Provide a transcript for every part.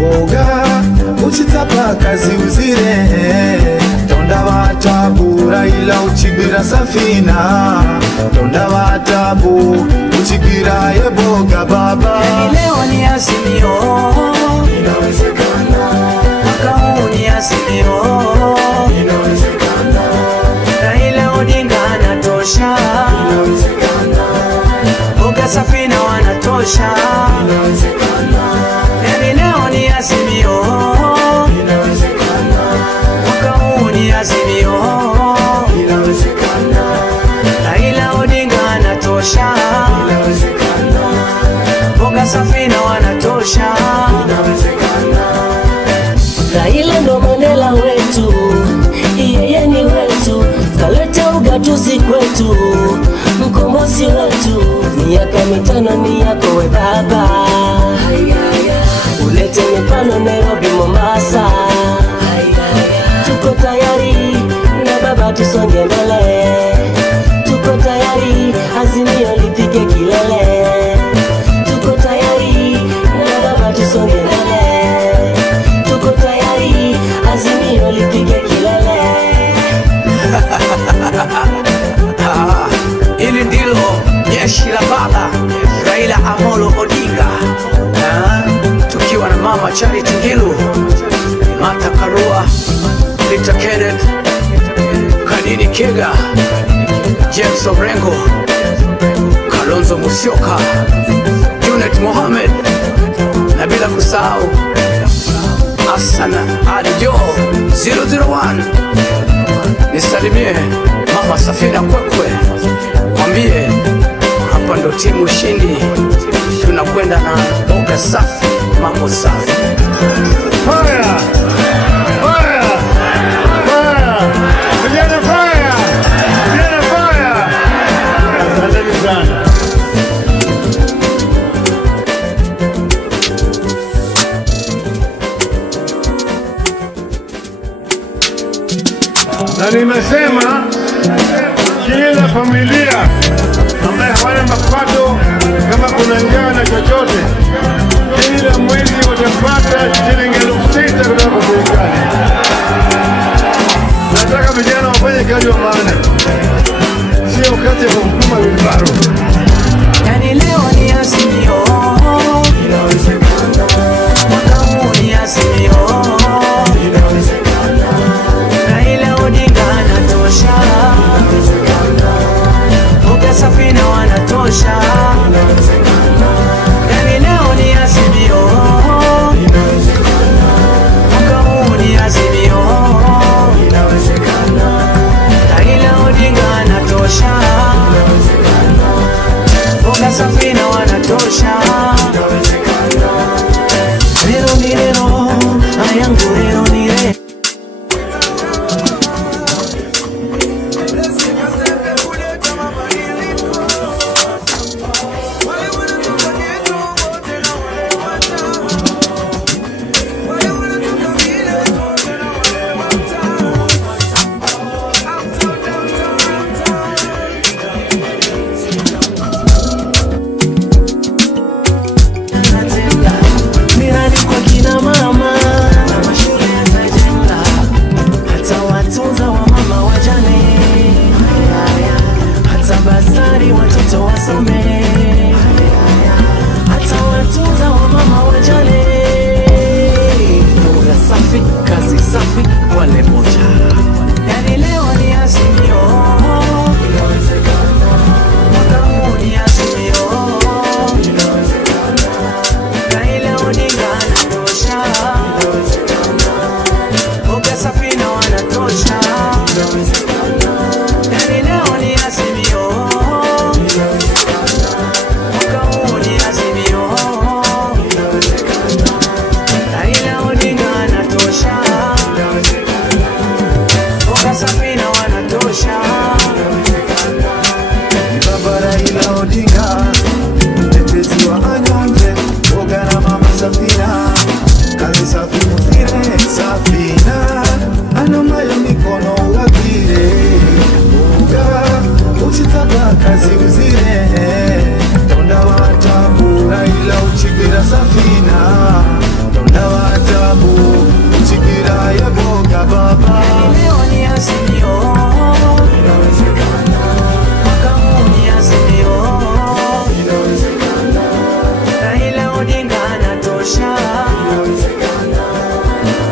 boga uchitapa kazi uzire tonda watabu Raila uchibira safina tonda watabu uchibira yeboga baba leo ni Azimio inawezekana mwaka huu ni Azimio inawezekana Raila Odinga anatosha inawezekana boga safina wanatosha inawezekana leo ni Azimio inawezekana mwaka huu ni Azimio inawezekana Raila Odinga anatosha inawezekana boga safina wanatosha inawezekana Raila ndo Mandela wetu yeye ni wetu kaleta ugatuzi kwetu mkombozi wetu miaka mitano ni yako we baba ulete mifano Nairobi Mombasa tuko tayari na baba tusonge mbele tuko tayari Azimio lipige kilele tuko tayari na baba tusonge mbele tuko tayari Azimio lipige kilele Ili ndilo jeshi la baba Raila Amolo Odinga tukiwa na mama Charity Ngilu Mata Karua Peter Kenneth Kanini Kega James Orengo Kalonzo Musyoka Junet Mohamed na bila kusahau Asana Adijo 001 nisalimie mama Safina Kwekwe mwambie hapa ndo timu ushindi tunakwenda na boga safi mambo safi fire fire fire vijana fire vijana fire asante sana na nimesema kila familia ambaye hawana mapato kama kuna njaa na chochote kila mwezi watapata shilingi 6,000 kutoka kwa serikali. Nataka vijana wafanye kazi wa maana, sio kazi ya kumtuma wilbaro. Yani leo ni Azimio inawezekana mwaka huu ni Azimio inawezekana Raila Odinga anatosha inawezekana boga safina wanatosha inawezekana yani leo ni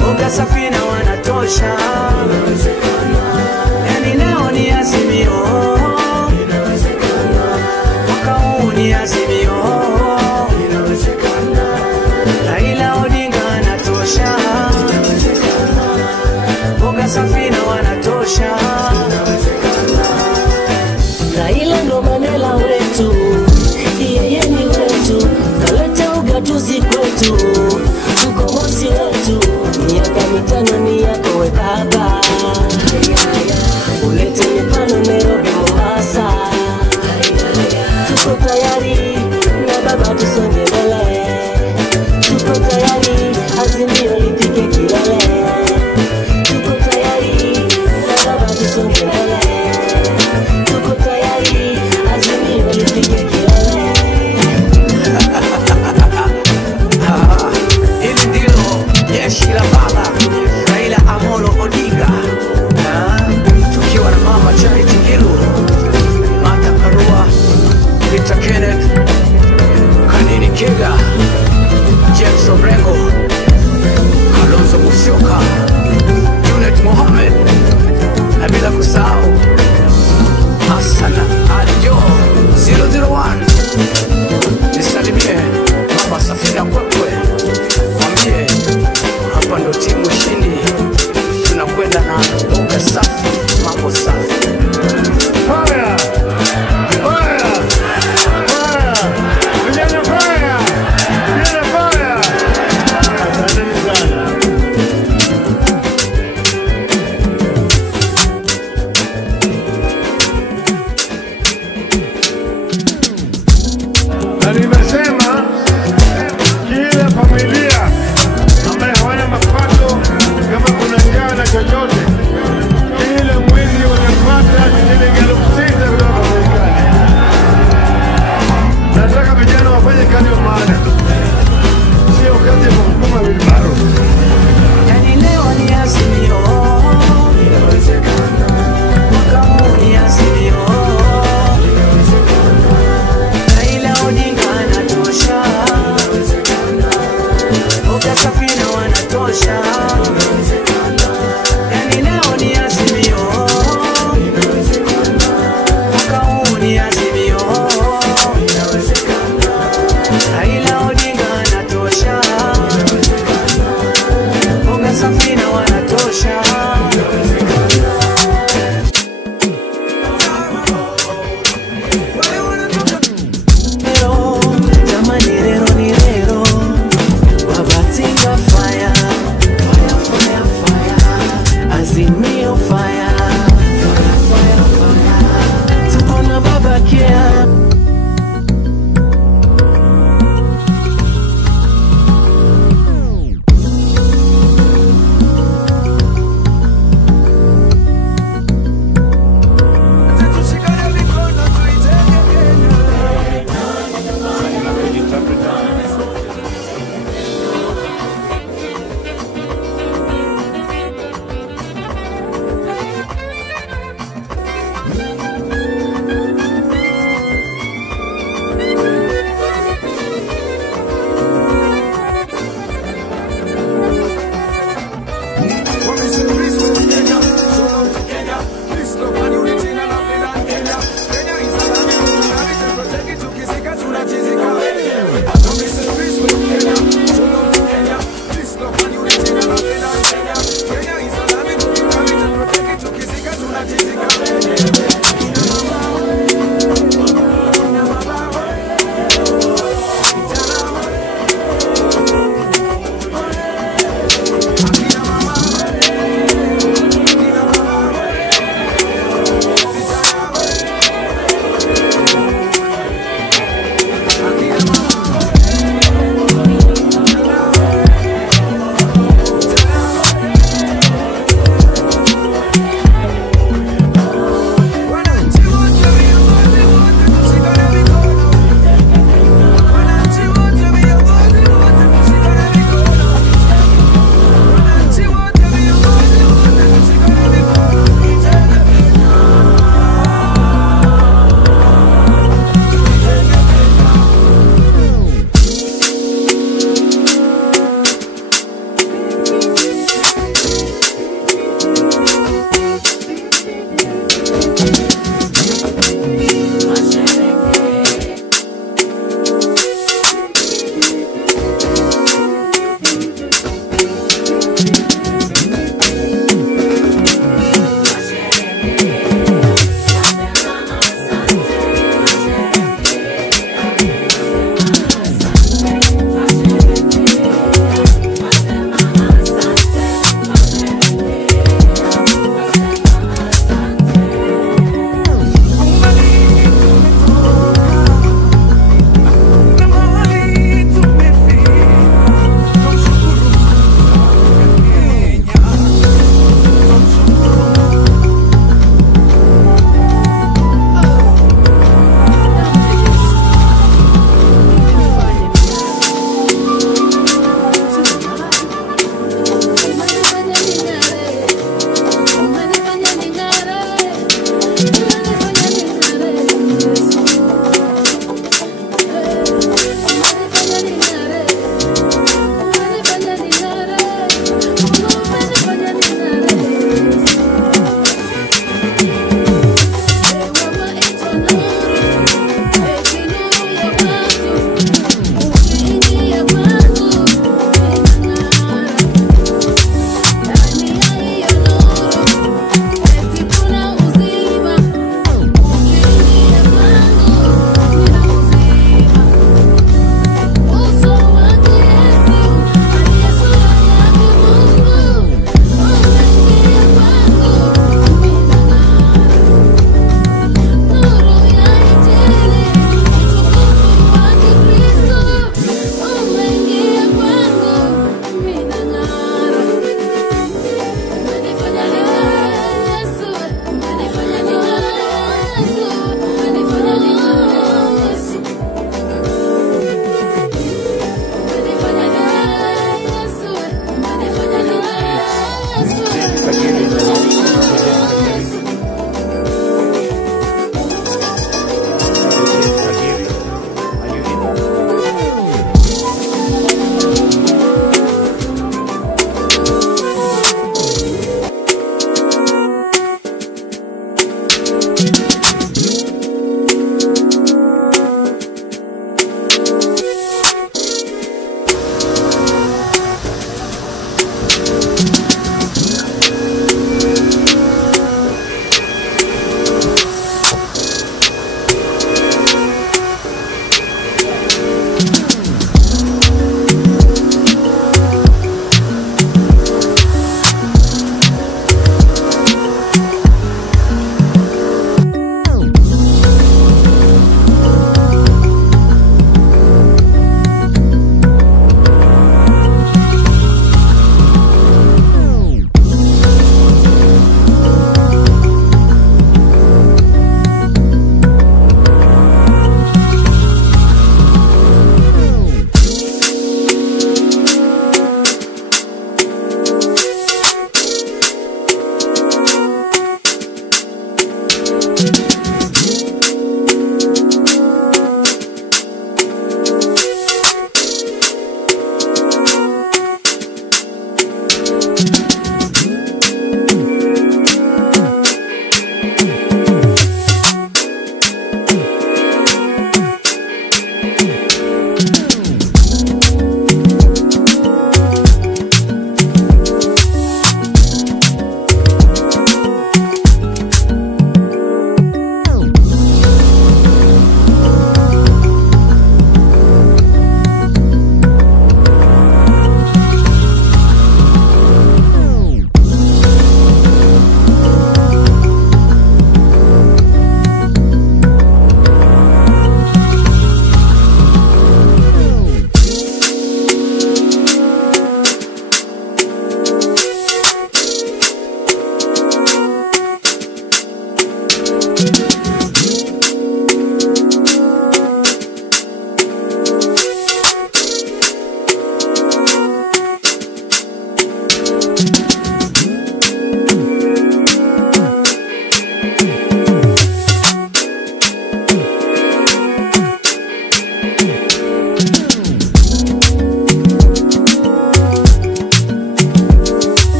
Boga Safina wanatosha, yani leo ni Azimio, mwaka huu ni Azimio, Raila Odinga anatosha, Boga Safina wanatosha. Raila ndo Mandela wetu, yeye ni wetu, kaleta ugatuzi kwetu, mkombozi wetu. Miaka mitano ni yako we baba, ulete mifano Nairobi, Mombasa. Tuko tayari na baba, tusonge mbele. Tuko tayari Azimio lifike kilele. Tuko tayari na baba, tusonge mbele. Tuko tayari Azimio lifike kilele. Hili ndilo jeshi la baba Raila Amolo Odinga, tukiwa na mama Charity Ngilu, Martha Karua, Peter Kenneth, Kanini Kega, James Orengo, Kalonzo Musyoka, Junet Mohamed, na bila kusahau Hassan Adio 001. Nisalimie Baba Safina Kwekwe, mwambie hapa ndo timu shindi, tunakwenda na Boga safi, mambo safi. Fire! Fire! Fire! Vijana fire! Vijana fire! Asanteni sana. Na nimesema kila familia ambaye hawana mapato, kama kuna njaa na chochote, kila mwezi watapata shilingi 6,000 kutoka serikali. Nataka vijana wafanye kazi ya maana, sio kazi ya kusukuma wilbaro. Yani leo ni Azimio, mwaka huu ni Azimio, Raila Odinga anatosha, Boga Safina wanatosha. Yani leo ni Azimio, mwaka huu ni Azimio, Raila Odinga anatosha, Boga Safina wanatosha. Pero, jamani rero ni rero, wabatinga fire, fire, fire, fire, Azimio fire, fire, fire, fire, tuko na baba kia.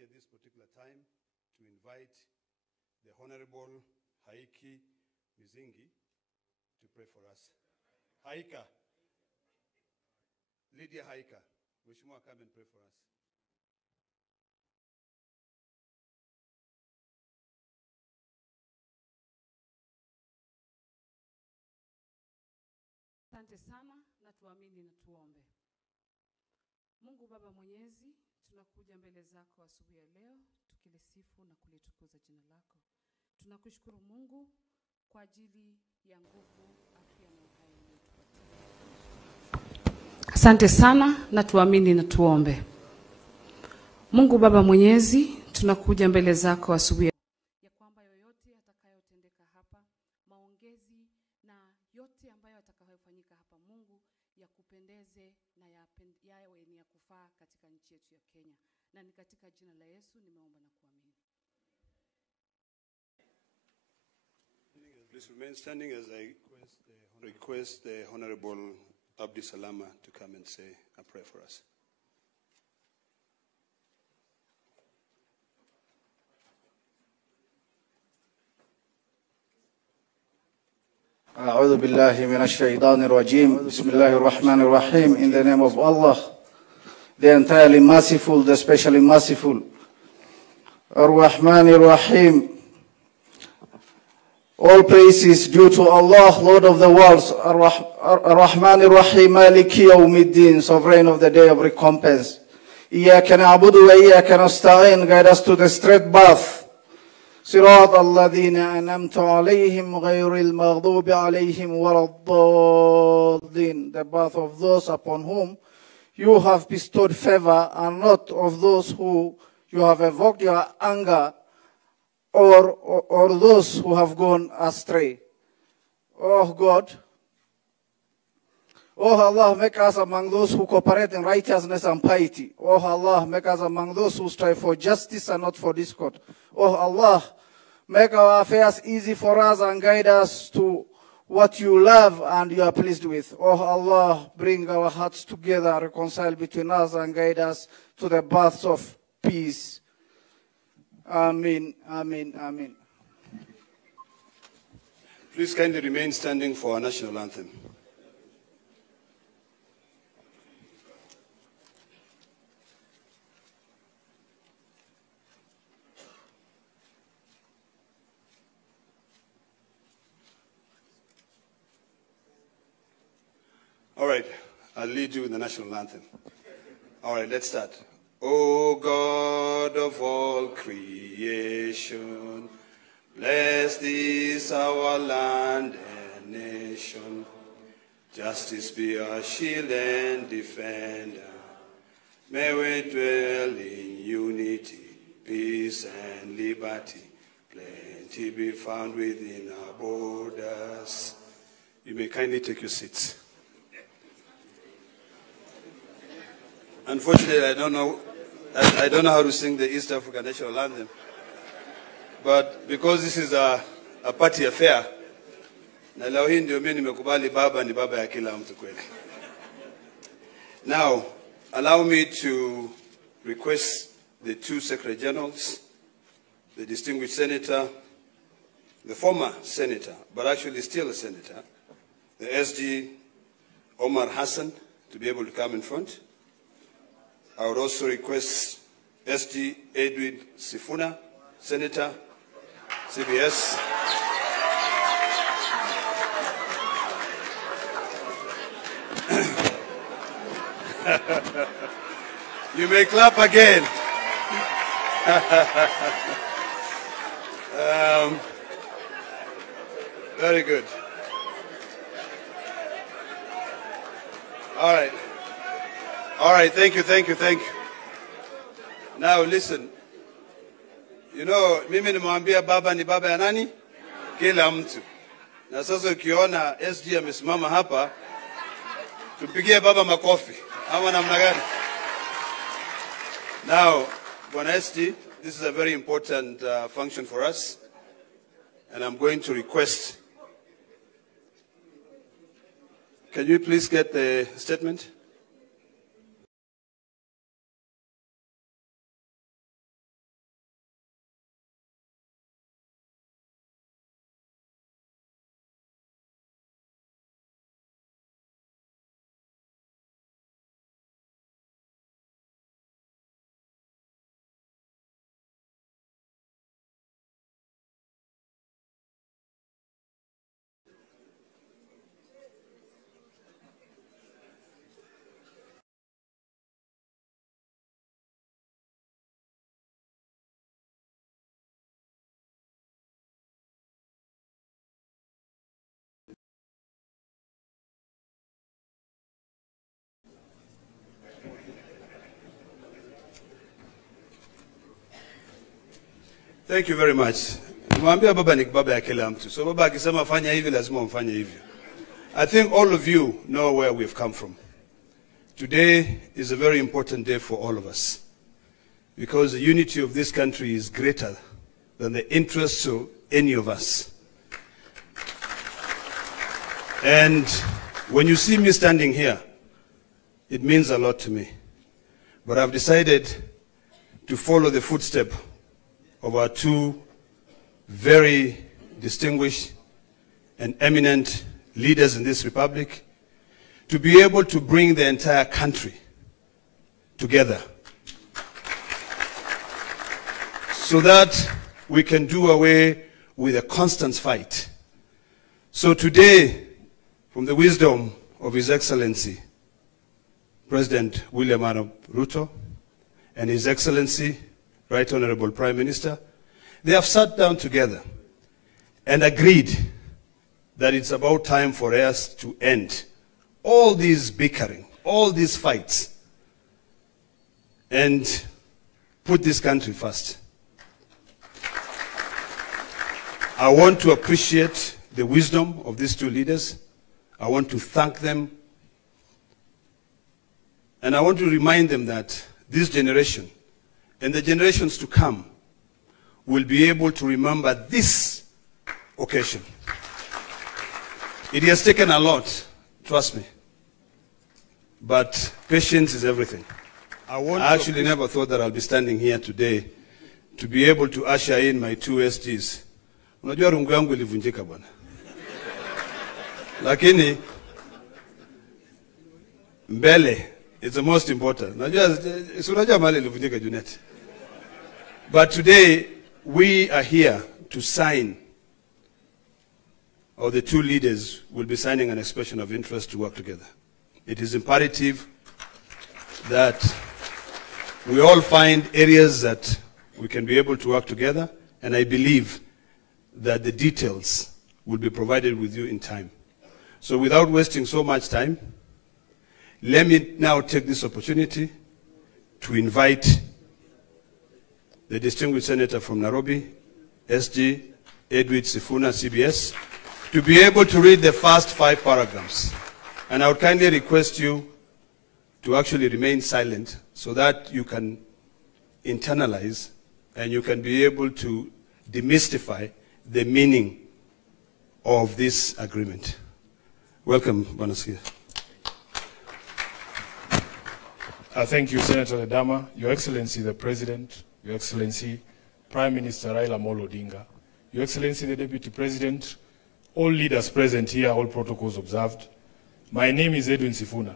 At this particular time to invite the Honorable Haiki Mizingi to pray for us. Haika, Lydia Haika, Mheshimiwa, come and pray for us. Asante sana na tuamini na tuombe. Mungu Baba Mwenyezi, tunakuja mbele zako asubuhi ya leo tukilisifu na kulitukuza jina lako. Tunakushukuru Mungu kwa ajili ya nguvu, afya na uhai uliotupatia. Asante sana na tuamini na tuombe. Mungu Baba Mwenyezi, tunakuja mbele zako asubuhi ya kwamba yoyote atakayotendeka hapa, maongezi na yote ambayo atakayofanyika hapa, Mungu, yakupendeze na yawe ni ya kufaa katika nchi yetu ya Kenya. Na ni katika jina la Yesu nimeomba na kuamini. Please remain standing as I request the Honorable Abdi Salama to come and say a prayer for us. أعوذ بالله من الشيطان الرجيم. بسم الله الرحمن الرحيم. In the name of Allah, the entirely merciful, the specially merciful. Ar-Rahman Ar-Rahim. All praise is due to Allah, Lord of the worlds. Ar-Rahman Ar-Rahim, Maliki Yawmiddin, sovereign of the day of recompense. Iyaka na'budu wa iyaka nasta'in. Guide us to the straight path. صراط الذين أنعمت عليهم غير المغضوب عليهم ولا الضالين. The path of those upon whom you have bestowed favor, and not of those who you have evoked your anger, or those who have gone astray. Oh God, oh Allah, make us among those who cooperate in righteousness and piety. Oh Allah, make us among those who strive for justice and not for discord. Oh Allah, make our affairs easy for us and guide us to what you love and you are pleased with. Oh Allah, bring our hearts together, reconcile between us and guide us to the paths of peace. Amen, amen, amen. Please kindly remain standing for our national anthem. All right, I'll lead you in the national anthem. All right, let's start. O God of all creation, bless this our land and nation. Justice be our shield and defender. May we dwell in unity, peace and liberty. Plenty be found within our borders. You may kindly take your seats. Unfortunately, I don't know how to sing the East African national anthem. But because this is a party affair, na leo hii ndio mimi nimekubali baba ni baba ya kila mtu kweli. Now, allow me to request the two Secretary Generals, the distinguished senator, the former senator, but actually still a senator, the SG Omar Hassan, to be able to come in front. I would also request SG Edwin Sifuna, Senator, CBS. You may clap again. Very good. All right. All right, thank you. Now listen. You know, mimi nimwambia baba ni baba ya nani? Kila mtu. Na sasa ukiona SG amesimama hapa, tupigie baba makofi. Ama namna gani? Now, Bwana SG, this is a very important function for us. And I'm going to request, can you please get the statement? Thank you very much. Nimwambia baba ni baba ya kila mtu. So baba akisema fanya hivi lazima mfanye hivyo. I think all of you know where we've come from. Today is a very important day for all of us. Because the unity of this country is greater than the interests of any of us. And when you see me standing here, it means a lot to me. But I've decided to follow the footsteps of our two very distinguished and eminent leaders in this republic, to be able to bring the entire country together so that we can do away with a constant fight. So today, from the wisdom of His Excellency, President William Ruto, and His Excellency, Right Honorable Prime Minister, they have sat down together and agreed that it's about time for us to end all these bickering, all these fights, and put this country first. I want to appreciate the wisdom of these two leaders. I want to thank them. And I want to remind them that this generation and the generations to come will be able to remember this occasion. It has taken a lot, trust me. But patience is everything. I actually never thought that I'll be standing here today to be able to usher in my two SGs. Unajua rungu yangu ilivunjika bwana. Lakini mbele is the most important. Unajua mali ilivunjika Junet. But today we are here to sign, or the two leaders will be signing an expression of interest to work together. It is imperative that we all find areas that we can be able to work together, and I believe that the details will be provided with you in time. So without wasting so much time, let me now take this opportunity to invite the distinguished senator from Nairobi, SG Edwin Sifuna, CBS, to be able to read the first 5 paragraphs. And I would kindly request you to actually remain silent so that you can internalize and you can be able to demystify the meaning of this agreement. Welcome, Bonaskia. Thank you, Senator Ledama, Your Excellency the President, Your Excellency Prime Minister Raila Odinga, Your Excellency the Deputy President, all leaders present here, all protocols observed. My name is Edwin Sifuna.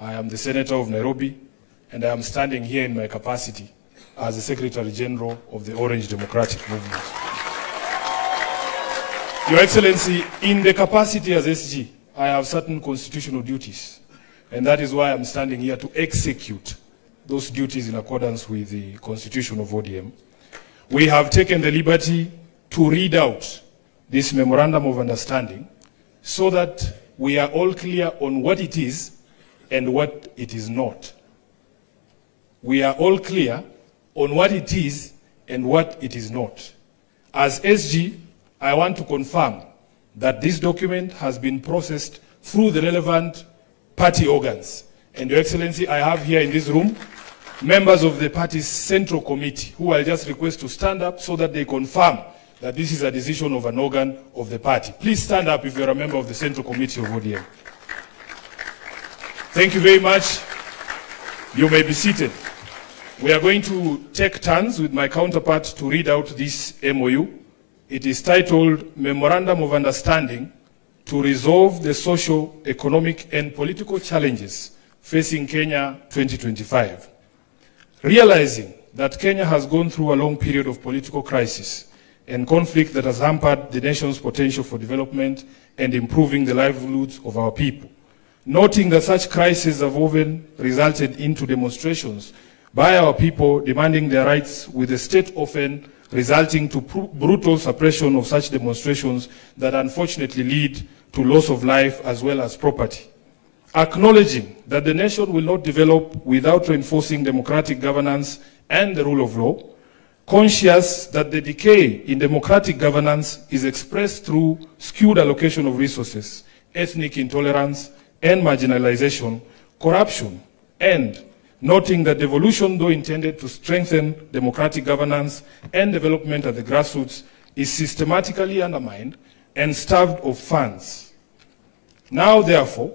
I am the Senator of Nairobi, and I am standing here in my capacity as the Secretary General of the Orange Democratic Movement. Your Excellency, in the capacity as SG, I have certain constitutional duties, and that is why I'm standing here to execute those duties in accordance with the Constitution of ODM. We have taken the liberty to read out this Memorandum of Understanding so that we are all clear on what it is and what it is not. We are all clear on what it is and what it is not. As SG, I want to confirm that this document has been processed through the relevant party organs. And Your Excellency, I have here in this room members of the party's central committee who I'll just request to stand up so that they confirm that this is a decision of an organ of the party. Please stand up if you're a member of the central committee of ODM. Thank you very much. You may be seated. We are going to take turns with my counterpart to read out this MOU. It is titled Memorandum of Understanding to Resolve the Social, Economic and Political Challenges Facing Kenya 2025. Realizing that Kenya has gone through a long period of political crisis and conflict that has hampered the nation's potential for development and improving the livelihoods of our people. Noting that such crises have often resulted into demonstrations by our people demanding their rights, with the state often resulting to brutal suppression of such demonstrations that unfortunately lead to loss of life as well as property. Acknowledging that the nation will not develop without reinforcing democratic governance and the rule of law, conscious that the decay in democratic governance is expressed through skewed allocation of resources, ethnic intolerance and marginalization, corruption, and noting that devolution, though intended to strengthen democratic governance and development at the grassroots, is systematically undermined and starved of funds. Now, therefore,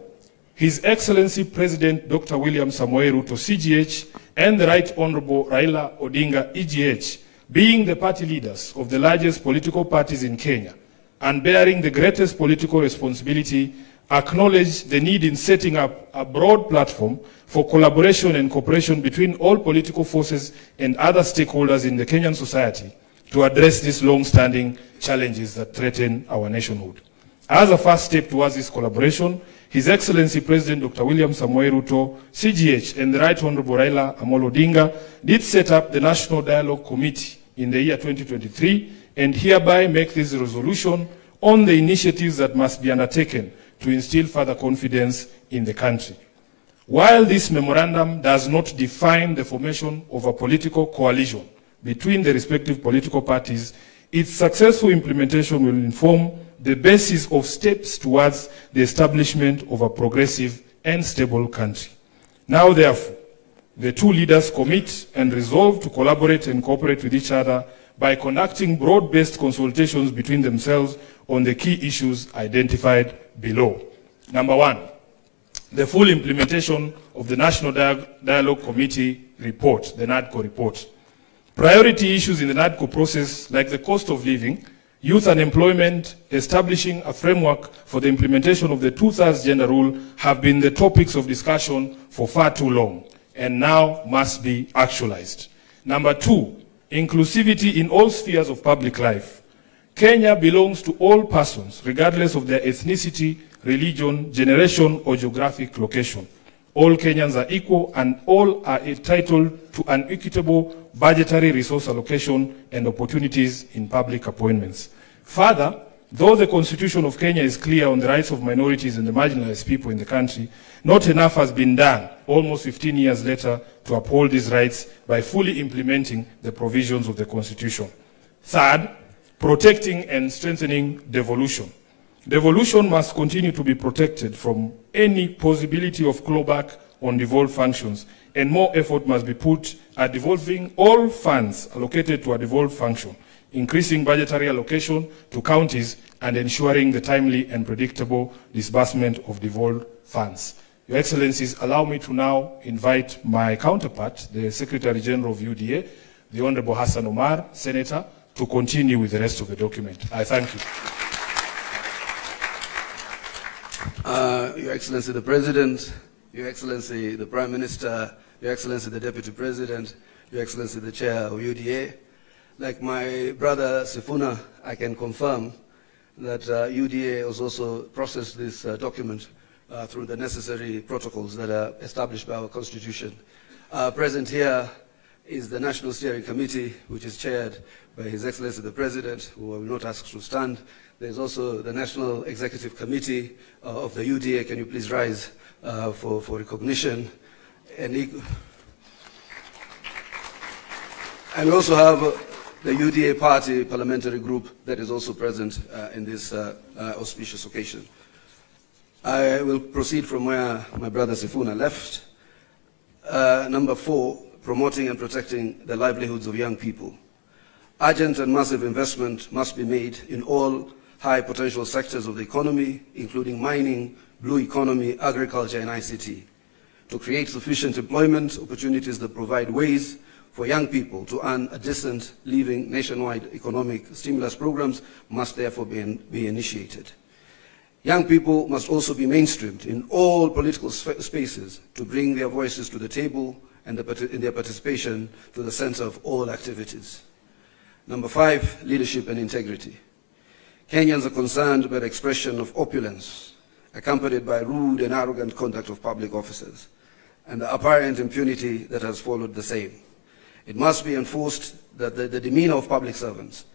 His Excellency President Dr. William Samoei Ruto, CGH, and the Right Honorable Raila Odinga, EGH, being the party leaders of the largest political parties in Kenya and bearing the greatest political responsibility, acknowledge the need in setting up a broad platform for collaboration and cooperation between all political forces and other stakeholders in the Kenyan society to address these long-standing challenges that threaten our nationhood. As a first step towards this collaboration, His Excellency President Dr. William Samoei Ruto, CGH, and the Right Honorable Raila Amolo Odinga did set up the National Dialogue Committee in the year 2023 and hereby make this resolution on the initiatives that must be undertaken to instill further confidence in the country. While this memorandum does not define the formation of a political coalition between the respective political parties, its successful implementation will inform the basis of steps towards the establishment of a progressive and stable country. Now, therefore, the two leaders commit and resolve to collaborate and cooperate with each other by conducting broad-based consultations between themselves on the key issues identified below. Number one, the full implementation of the National Dialogue Committee report, the NADCO report. Priority issues in the NADCO process, like the cost of living, youth unemployment, establishing a framework for the implementation of the 2/3 gender rule, have been the topics of discussion for far too long and now must be actualized. Number two, inclusivity in all spheres of public life. Kenya belongs to all persons, regardless of their ethnicity, religion, generation, or geographic location. All Kenyans are equal and all are entitled to an equitable budgetary resource allocation and opportunities in public appointments. Further, though the Constitution of Kenya is clear on the rights of minorities and the marginalized people in the country, not enough has been done almost 15 years later to uphold these rights by fully implementing the provisions of the Constitution. Third, protecting and strengthening devolution. Devolution must continue to be protected from any possibility of clawback on devolved functions, and more effort must be put at devolving all funds allocated to a devolved function, increasing budgetary allocation to counties, and ensuring the timely and predictable disbursement of devolved funds. Your Excellencies, allow me to now invite my counterpart, the Secretary General of UDA, the Honorable Hassan Omar, Senator, to continue with the rest of the document. I thank you. Your Excellency the President, Your Excellency the Prime Minister, Your Excellency the Deputy President, Your Excellency the Chair of UDA. Like my brother Sifuna, I can confirm that UDA has also processed this document through the necessary protocols that are established by our Constitution. Present here is the National Steering Committee, which is chaired by His Excellency the President, who I will not ask to stand. There's also the National Executive Committee of the UDA. Can you please rise for recognition? And we also have the UDA Party Parliamentary Group that is also present in this auspicious occasion. I will proceed from where my brother Sifuna left. Number 4, promoting and protecting the livelihoods of young people. Urgent and massive investment must be made in all high potential sectors of the economy, including mining, blue economy, agriculture, and ICT, to create sufficient employment opportunities that provide ways for young people to earn a decent living. Nationwide economic stimulus programs must therefore be initiated. Young people must also be mainstreamed in all political spaces to bring their voices to the table and in their participation to the center of all activities. Number 5, leadership and integrity. Kenyans are concerned by the expression of opulence, accompanied by rude and arrogant conduct of public officers, and the apparent impunity that has followed the same. It must be enforced that the demeanor of public servants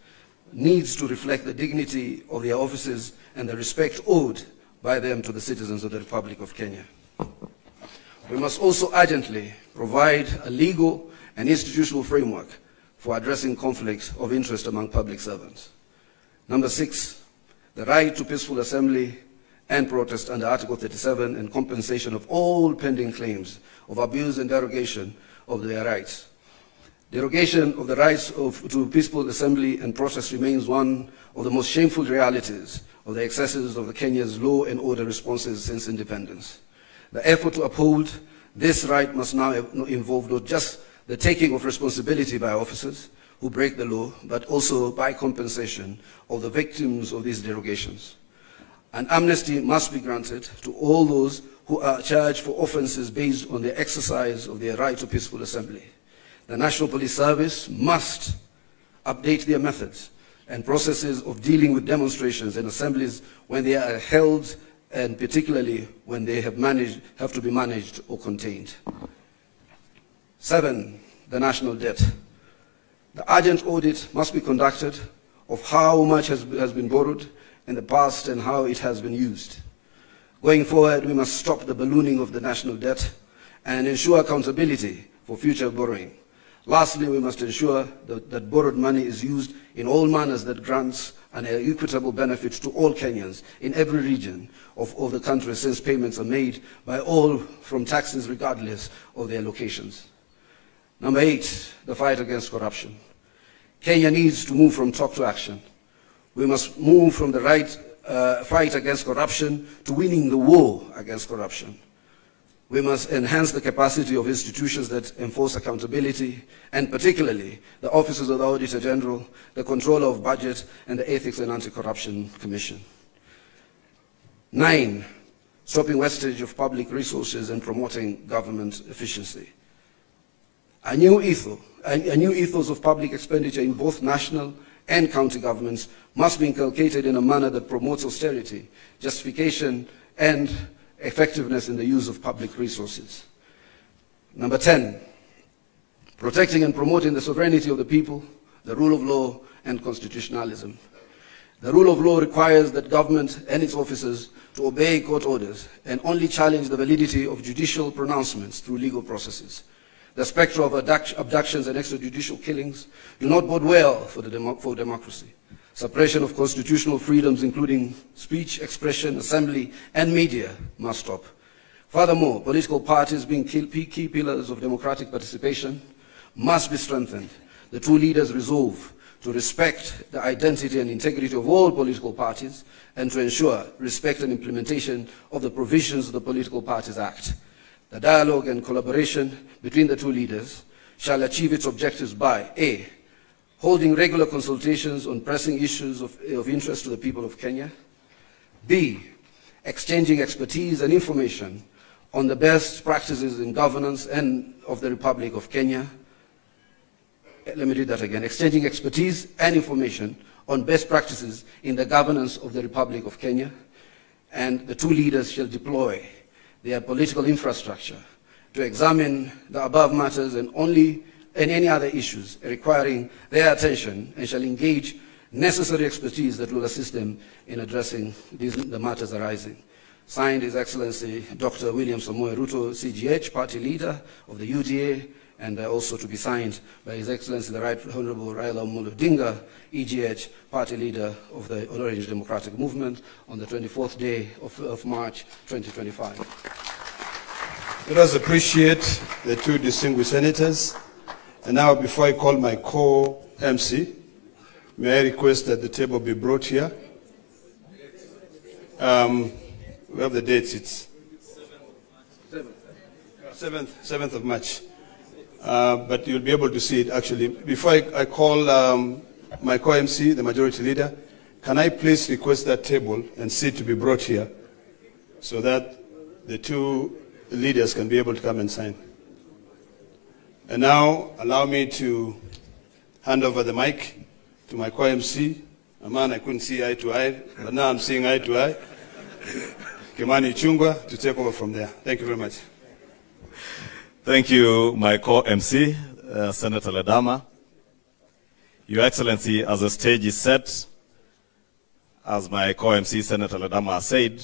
needs to reflect the dignity of their offices and the respect owed by them to the citizens of the Republic of Kenya. We must also urgently provide a legal and institutional framework for addressing conflicts of interest among public servants. Number 6, the right to peaceful assembly and protest under Article 37 and compensation of all pending claims of abuse and derogation of their rights. Derogation of the rights to peaceful assembly and protest remains one of the most shameful realities of the excesses of Kenya's law and order responses since independence. The effort to uphold this right must now involve not just the taking of responsibility by officers who break the law, but also by compensation of the victims of these derogations. An amnesty must be granted to all those who are charged for offenses based on the exercise of their right to peaceful assembly. The National Police Service must update their methods and processes of dealing with demonstrations and assemblies when they are held, and particularly when they have to be managed or contained. 7, the national debt. The urgent audit must be conducted of how much has been borrowed in the past and how it has been used. Going forward, we must stop the ballooning of the national debt and ensure accountability for future borrowing. Lastly, we must ensure that borrowed money is used in all manners that grants an equitable benefit to all Kenyans in every region of the country, since payments are made by all from taxes regardless of their locations. Number 8, the fight against corruption. Kenya needs to move from talk to action. We must move from the fight against corruption to winning the war against corruption. We must enhance the capacity of institutions that enforce accountability, and particularly the offices of the Auditor General, the Controller of Budget, and the Ethics and Anti-Corruption Commission. 9, stopping wastage of public resources and promoting government efficiency. A new ethos of public expenditure in both national and county governments must be inculcated in a manner that promotes austerity, justification, and effectiveness in the use of public resources. Number 10, protecting and promoting the sovereignty of the people, the rule of law, and constitutionalism. The rule of law requires that government and its officers to obey court orders and only challenge the validity of judicial pronouncements through legal processes. The spectre of abductions and extrajudicial killings do not bode well for democracy. Suppression of constitutional freedoms, including speech, expression, assembly, and media, must stop. Furthermore, political parties, being key pillars of democratic participation, must be strengthened. The two leaders resolve to respect the identity and integrity of all political parties and to ensure respect and implementation of the provisions of the Political Parties Act. The dialogue and collaboration between the two leaders shall achieve its objectives by A, holding regular consultations on pressing issues of interest to the people of Kenya, B, exchanging expertise and information on the best practices in governance and of the Republic of Kenya. Let me read that again. Exchanging expertise and information on best practices in the governance of the Republic of Kenya. And the two leaders shall deploy their political infrastructure to examine the above matters and any other issues requiring their attention, and shall engage necessary expertise that will assist them in addressing the matters arising. Signed, His Excellency Dr. William Samoei Ruto, CGH, Party Leader of the UDA, and also to be signed by His Excellency the Right Honorable Raila Odinga, EGH, Party Leader of the Orange Democratic Movement, on the 24th day of March 2025. Let us appreciate the two distinguished senators. And now, before I call my co-MC, may I request that the table be brought here? We have the dates. It's 7th of March. But you'll be able to see it actually. Before I call my co-MC, the majority leader, can I please request that table and seat to be brought here so that the two leaders can be able to come and sign. And now, allow me to hand over the mic to my co-MC, a man I couldn't see eye to eye, but now I'm seeing eye to eye, Kimani Ichung'wah, to take over from there. Thank you very much. Thank you, my co-MC, Senator Ledama. Your Excellency, as the stage is set, as my co-MC, Senator Ledama, said,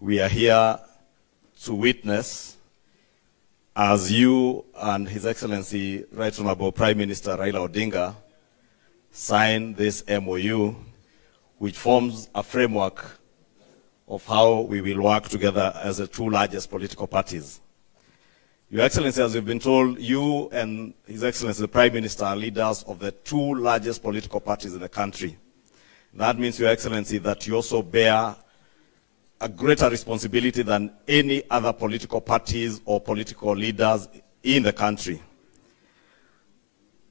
we are here to witness as you and His Excellency Right Honorable Prime Minister Raila Odinga sign this MOU, which forms a framework of how we will work together as the two largest political parties. Your Excellency, as you've been told, you and His Excellency the Prime Minister are leaders of the two largest political parties in the country. That means, Your Excellency, that you also bear a greater responsibility than any other political parties or political leaders in the country.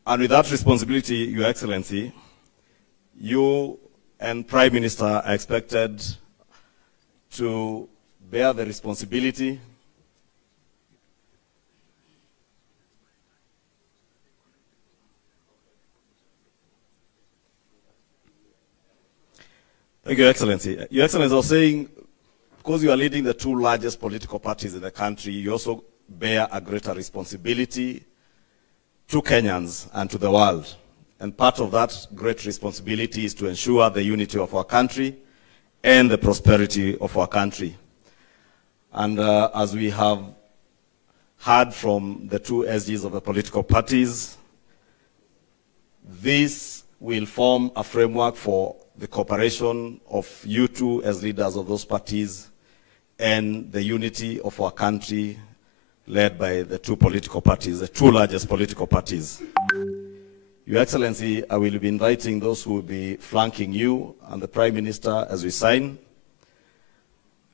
And with that responsibility, Your Excellency, you and Prime Minister are expected to bear the responsibility Thank you, Your Excellency. Your Excellency, I was saying, because you are leading the two largest political parties in the country, you also bear a greater responsibility to Kenyans and to the world. And part of that great responsibility is to ensure the unity of our country and the prosperity of our country. And as we have heard from the two SGs of the political parties, this will form a framework for the cooperation of you two as leaders of those parties and the unity of our country led by the two political parties, the two largest political parties. Your Excellency, I will be inviting those who will be flanking you and the Prime Minister as we sign,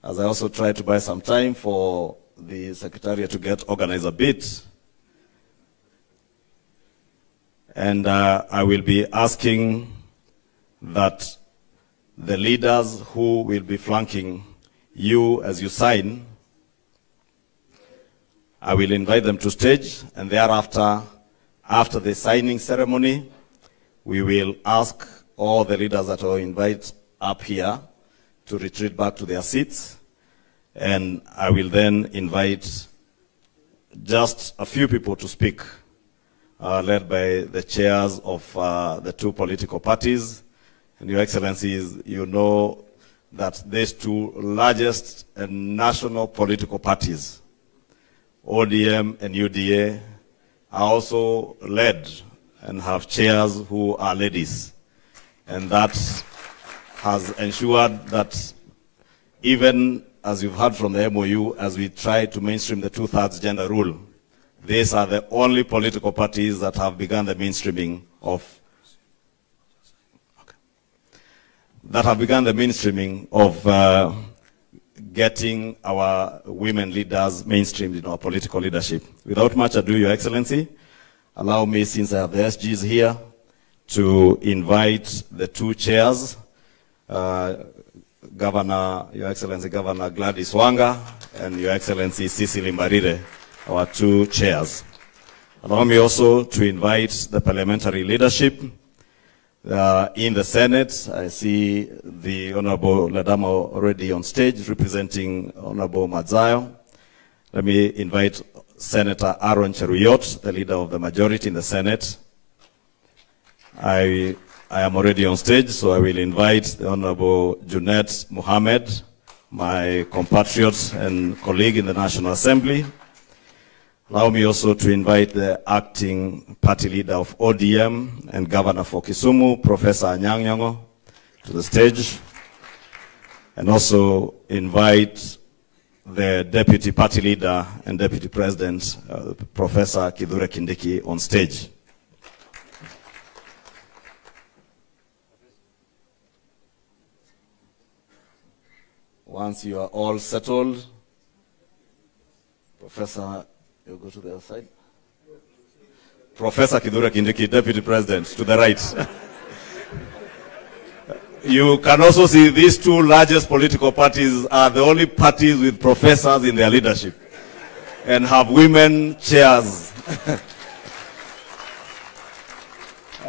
as I also try to buy some time for the Secretariat to get organized a bit. And I will be asking that the leaders who will be flanking you as you sign, I will invite them to stage, and thereafter, after the signing ceremony, we will ask all the leaders that are invited up here to retreat back to their seats, and I will then invite just a few people to speak, led by the chairs of the two political parties. And Your Excellencies, you know that these two largest national political parties, ODM and UDA, are also led and have chairs who are ladies. And that has ensured that even as you've heard from the MOU, as we try to mainstream the two-thirds gender rule, these are the only political parties that have begun the mainstreaming of getting our women leaders mainstreamed in our political leadership. Without much ado, Your Excellency, allow me, since I have the SGs here, to invite the two chairs, Governor, Your Excellency, Governor Gladys Wanga, and Your Excellency Cecily Mbarire, our two chairs. Allow me also to invite the parliamentary leadership in the Senate. I see the Honorable Ladama already on stage representing Honorable Madzayo. Let me invite Senator Aaron Cheruyot, the leader of the majority in the Senate. I am already on stage, so I will invite the Honorable Junet Mohammed, my compatriot and colleague in the National Assembly. Allow me also to invite the acting party leader of ODM and governor for Kisumu, Professor Anyang' Nyong'o, to the stage. And also invite the deputy party leader and deputy president, Professor Kithure Kindiki, on stage. Once you are all settled, Professor, you go to the other side. Professor Kithure Kindiki, Deputy President, to the right. You can also see these two largest political parties are the only parties with professors in their leadership and have women chairs.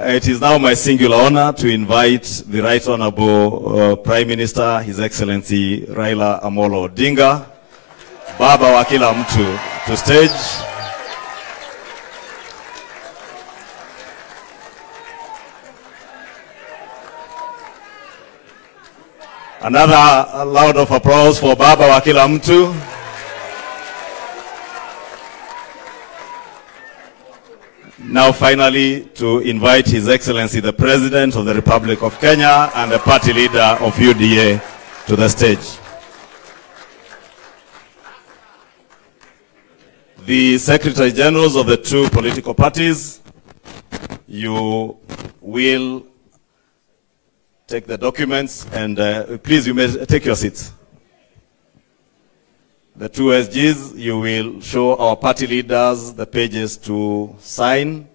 It is now my singular honor to invite the Right Honorable Prime Minister, His Excellency Raila Amolo Odinga, Baba wa kila mtu, to stage. Another round of applause for Baba wa kila mtu. Now finally to invite His Excellency the President of the Republic of Kenya and the party leader of UDA to the stage. The Secretary Generals of the two political parties, you will take the documents and please, you may take your seats. The two SGs, you will show our party leaders the pages to sign.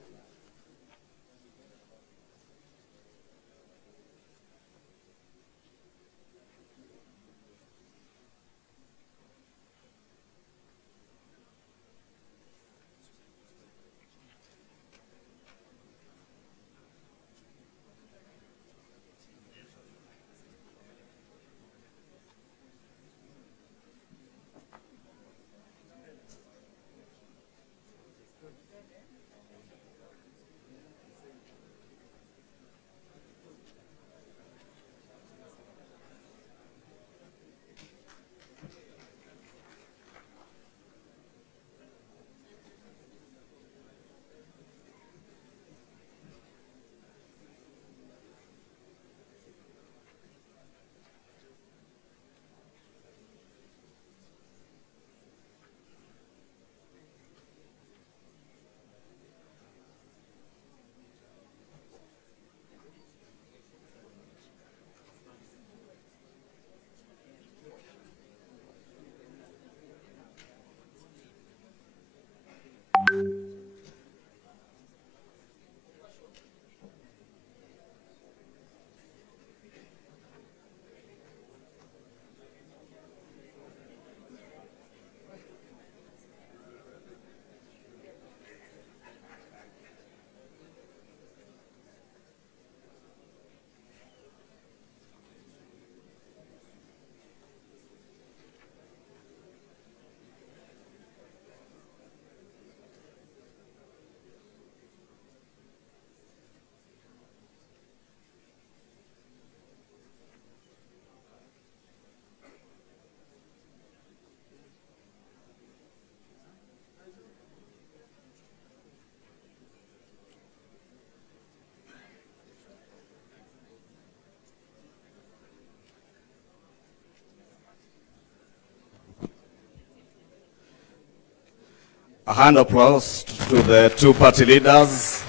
A hand applause to the two party leaders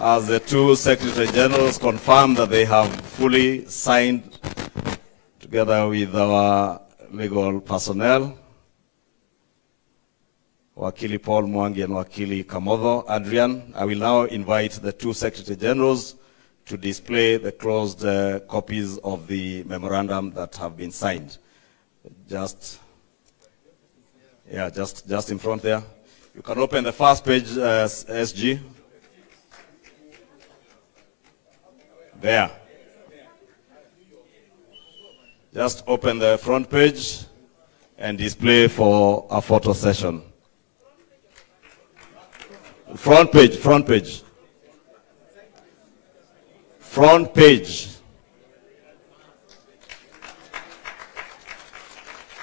as the two Secretary Generals confirm that they have fully signed together with our legal personnel, Wakili Paul Mwangi and Wakili Kamodho Adrian. I will now invite the two Secretary Generals to display the closed copies of the memorandum that have been signed. Just in front there. You can open the first page, SG. There. Just open the front page and display for a photo session. Front page, front page. Front page.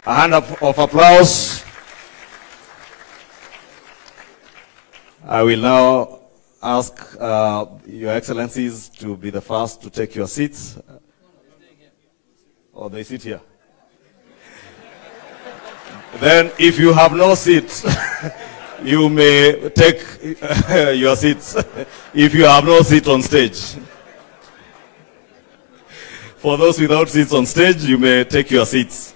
A hand of applause. I will now ask Your Excellencies to be the first to take your seats. Oh, they sit here. Then, if you have no seat, you may take your seats if you have no seat on stage. For those without seats on stage, you may take your seats.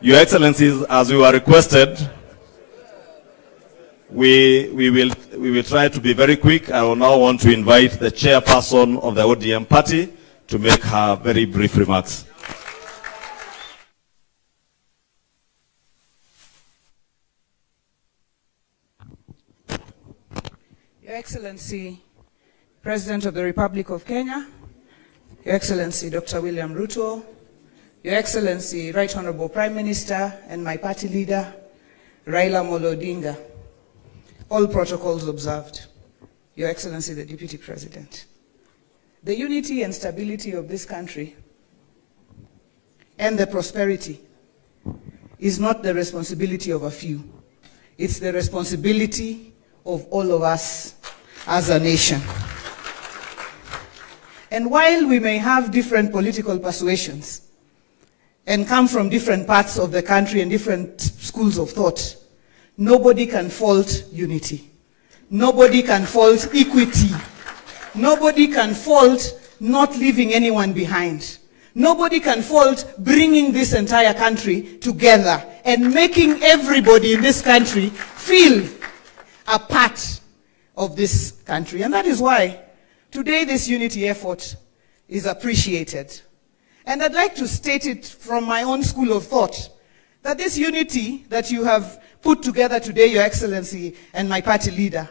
Your Excellencies, as we were requested, we will try to be very quick. I will now want to invite the chairperson of the ODM party to make her very brief remarks. Your Excellency, President of the Republic of Kenya, Your Excellency, Dr. William Ruto, Your Excellency, Right Honorable Prime Minister and my party leader, Raila Odinga, all protocols observed. Your Excellency, the Deputy President. The unity and stability of this country and the prosperity is not the responsibility of a few. It's the responsibility of all of us as a nation. And while we may have different political persuasions and come from different parts of the country and different schools of thought, nobody can fault unity. Nobody can fault equity. Nobody can fault not leaving anyone behind. Nobody can fault bringing this entire country together and making everybody in this country feel a part of this country. And that is why today this unity effort is appreciated. And I'd like to state it from my own school of thought, that this unity that you have put together today, Your Excellency and my party leader,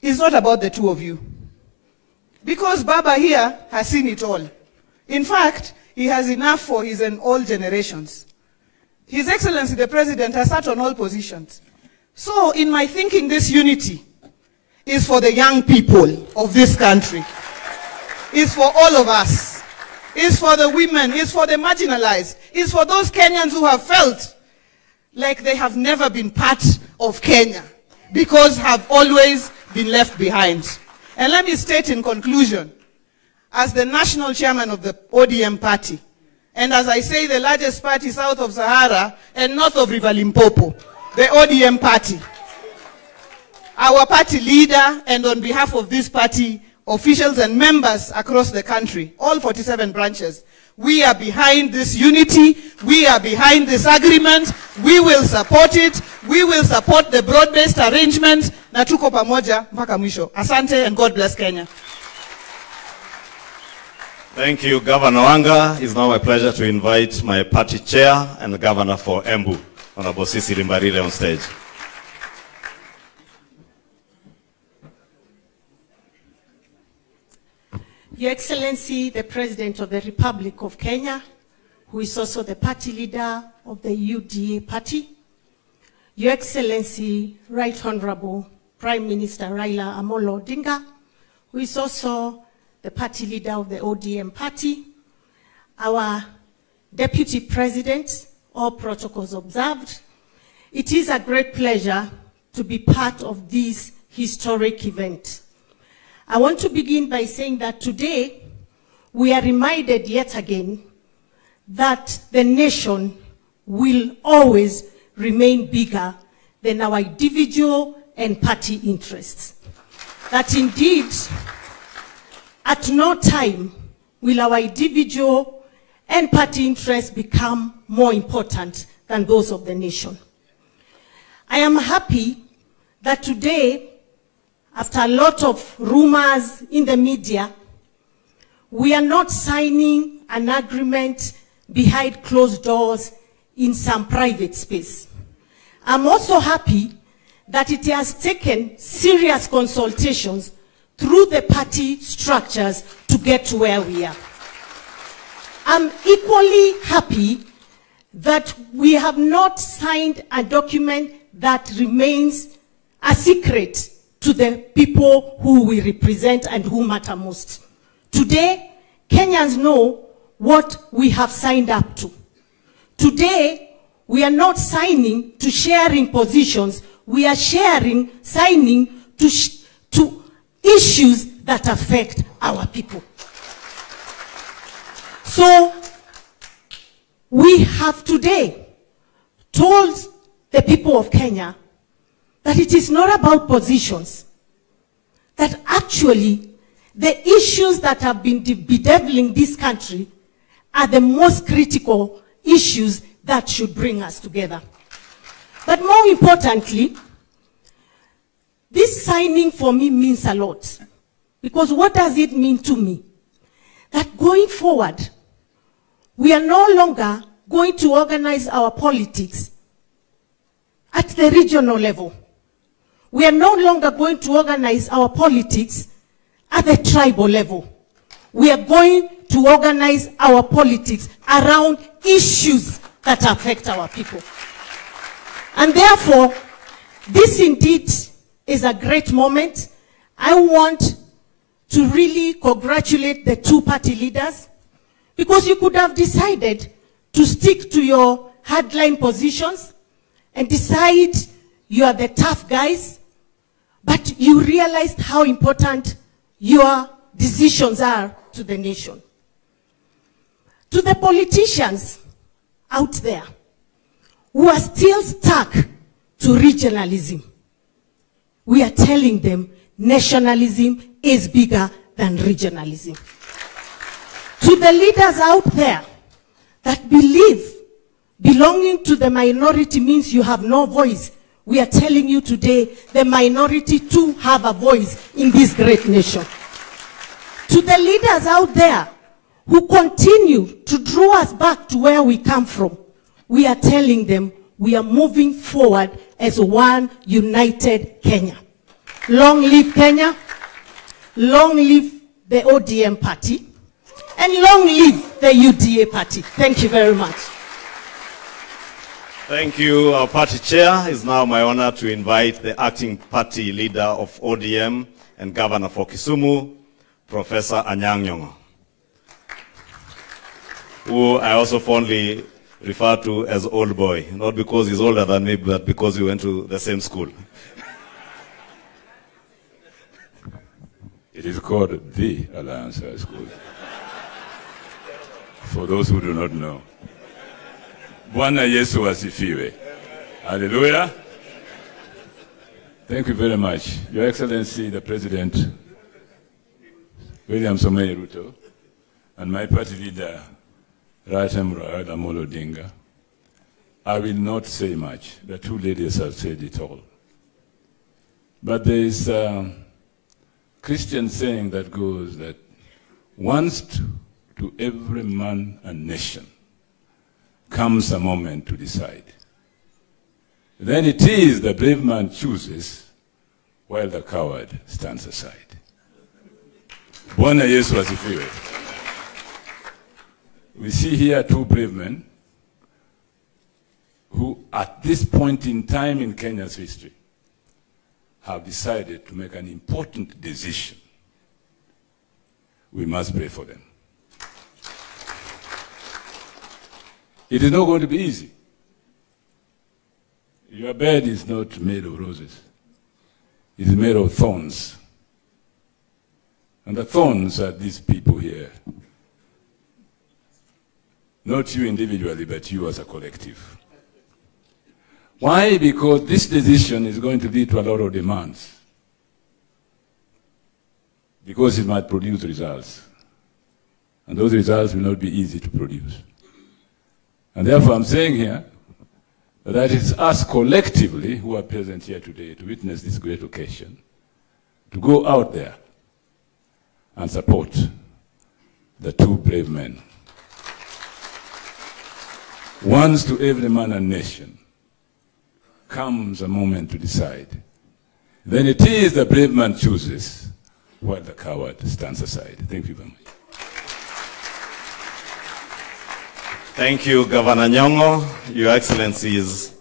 is not about the two of you. Because Baba here has seen it all. In fact, he has enough for his and all generations. His Excellency the President has sat on all positions. So in my thinking, this unity is for the young people of this country. It's for all of us. It's for the women. It's for the marginalized. It's for those Kenyans who have felt like they have never been part of Kenya because have always been left behind. And let me state in conclusion, as the national chairman of the ODM party, and as I say, the largest party south of Sahara and north of River Limpopo, the ODM party, our party leader, and on behalf of this party, officials and members across the country, all 47 branches, we are behind this unity, we are behind this agreement, we will support it, we will support the broad-based arrangement, na tuko pamoja mpaka mwisho. Asante and God bless Kenya. Thank you, Governor Wanga. It's now my pleasure to invite my party chair and governor for Embu, Honorable Sisi Limbarile, on stage. Your Excellency, the President of the Republic of Kenya, who is also the party leader of the UDA party, Your Excellency, Right Honorable Prime Minister Raila Odinga, who is also the party leader of the ODM party, our Deputy President, all protocols observed. It is a great pleasure to be part of this historic event. I want to begin by saying that today we are reminded yet again that the nation will always remain bigger than our individual and party interests. That indeed, at no time will our individual and party interests become more important than those of the nation. I am happy that today, after a lot of rumors in the media, we are not signing an agreement behind closed doors in some private space. I'm also happy that it has taken serious consultations through the party structures to get to where we are. I'm equally happy that we have not signed a document that remains a secret to the people who we represent and who matter most. Today, Kenyans know what we have signed up to. Today, we are not signing to sharing positions. We are signing to issues that affect our people. So, we have today told the people of Kenya that it is not about positions, that actually the issues that have been bedeviling this country are the most critical issues that should bring us together. But more importantly, this signing for me means a lot. Because what does it mean to me? That going forward, we are no longer going to organize our politics at the regional level. We are no longer going to organize our politics at the tribal level. We are going to organize our politics around issues that affect our people. And therefore, this indeed is a great moment. I want to really congratulate the two party leaders, because you could have decided to stick to your hardline positions and decide you are the tough guys, but you realized how important your decisions are to the nation. To the politicians out there who are still stuck to regionalism, we are telling them nationalism is bigger than regionalism. To the leaders out there that believe belonging to the minority means you have no voice, we are telling you today the minority too have a voice in this great nation. To the leaders out there who continue to draw us back to where we come from, we are telling them we are moving forward as one united Kenya. Long live Kenya, long live the ODM party, and long live the UDA party. Thank you very much. Thank you, our party chair. It's now my honor to invite the acting party leader of ODM and governor for Kisumu, Professor Anyang' Nyong'o, who I also fondly refer to as old boy, not because he's older than me, but because we went to the same school. It is called the Alliance High School, for those who do not know. Bwana Yesu asifiwe. Hallelujah. Thank you very much. Your Excellency, the President, William Samoei Ruto, and my party leader, Raila Odinga. I will not say much. The two ladies have said it all. But there is a Christian saying that goes that once to every man and nation comes a moment to decide. Then it is the brave man chooses while the coward stands aside. Bwana Yesu asifiwe. We see here two brave men who at this point in time in Kenya's history have decided to make an important decision. We must pray for them. It is not going to be easy. Your bed is not made of roses. It is made of thorns. And the thorns are these people here. Not you individually, but you as a collective. Why? Because this decision is going to lead to a lot of demands. Because it might produce results. And those results will not be easy to produce. And therefore I'm saying here that it's us collectively who are present here today to witness this great occasion, to go out there and support the two brave men. Once to every man and nation comes a moment to decide. Then it is the brave man chooses, while the coward stands aside. Thank you very much. Thank you, Governor Nyong'o. Your Excellencies,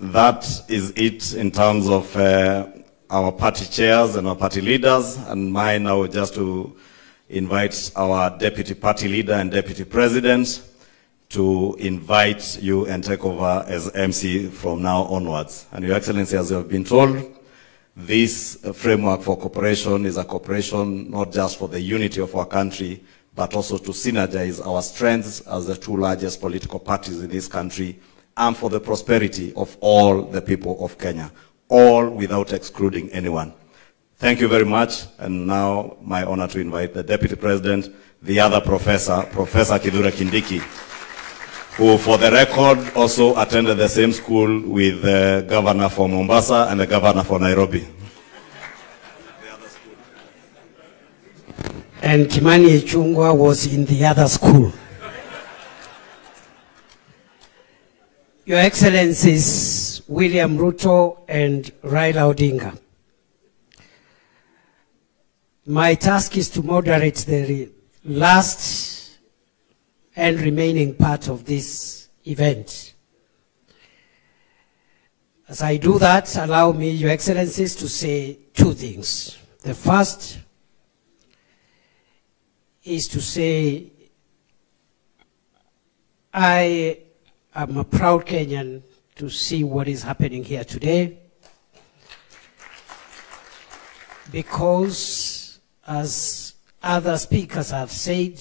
that is it in terms of our party chairs and our party leaders, and mine now just to invite our deputy party leader and deputy president to invite you and take over as MC from now onwards. And Your Excellency, as you have been told, this framework for cooperation is a cooperation not just for the unity of our country, but also to synergize our strengths as the two largest political parties in this country, and for the prosperity of all the people of Kenya, all without excluding anyone. Thank you very much, and now my honor to invite the Deputy President, the other professor, Professor Kithure Kindiki, who for the record also attended the same school with the governor for Mombasa and the governor for Nairobi. And Kimani Ichung'wah was in the other school. Your Excellencies, William Ruto and Raila Odinga, my task is to moderate the last and remaining part of this event. As I do that, allow me, Your Excellencies, to say two things. The first is to say I am a proud Kenyan to see what is happening here today, because, as other speakers have said,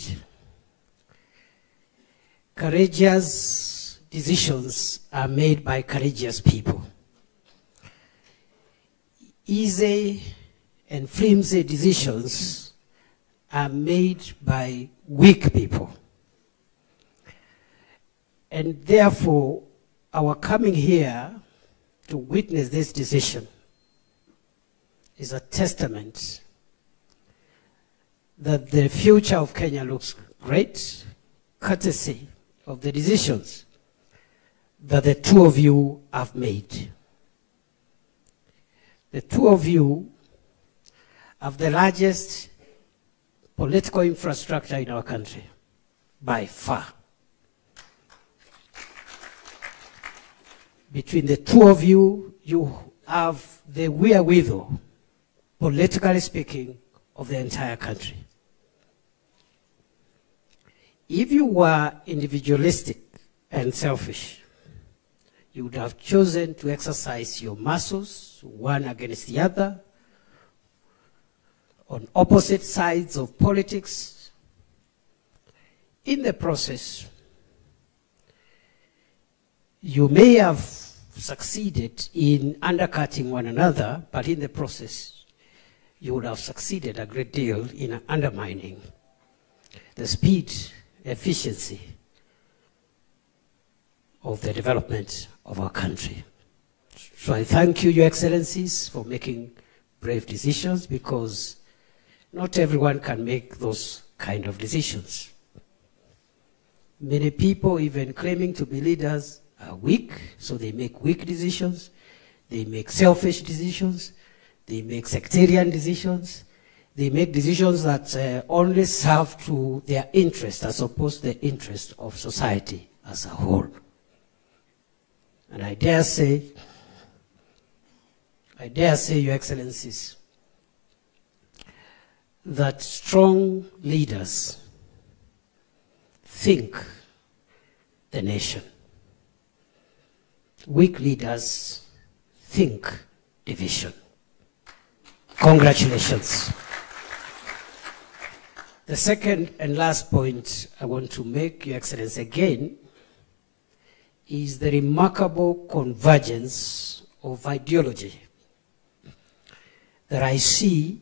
courageous decisions are made by courageous people. Easy and flimsy decisions are made by weak people. And therefore, our coming here to witness this decision is a testament that the future of Kenya looks great, courtesy of the decisions that the two of you have made. The two of you have the largest political infrastructure in our country, by far. Between the two of you, you have the wherewithal, politically speaking, of the entire country. If you were individualistic and selfish, you would have chosen to exercise your muscles, one against the other, on opposite sides of politics. In the process, you may have succeeded in undercutting one another, but in the process, you would have succeeded a great deal in undermining the speed, efficiency of the development of our country. So I thank you, Your Excellencies, for making brave decisions, because not everyone can make those kind of decisions. Many people, even claiming to be leaders, are weak, so they make weak decisions, they make selfish decisions, they make sectarian decisions, they make decisions that only serve to their interest as opposed to the interest of society as a whole. And I dare say, Your Excellencies, that strong leaders think the nation. Weak leaders think division. Congratulations. The second and last point I want to make, Your Excellency, again, is the remarkable convergence of ideology that I see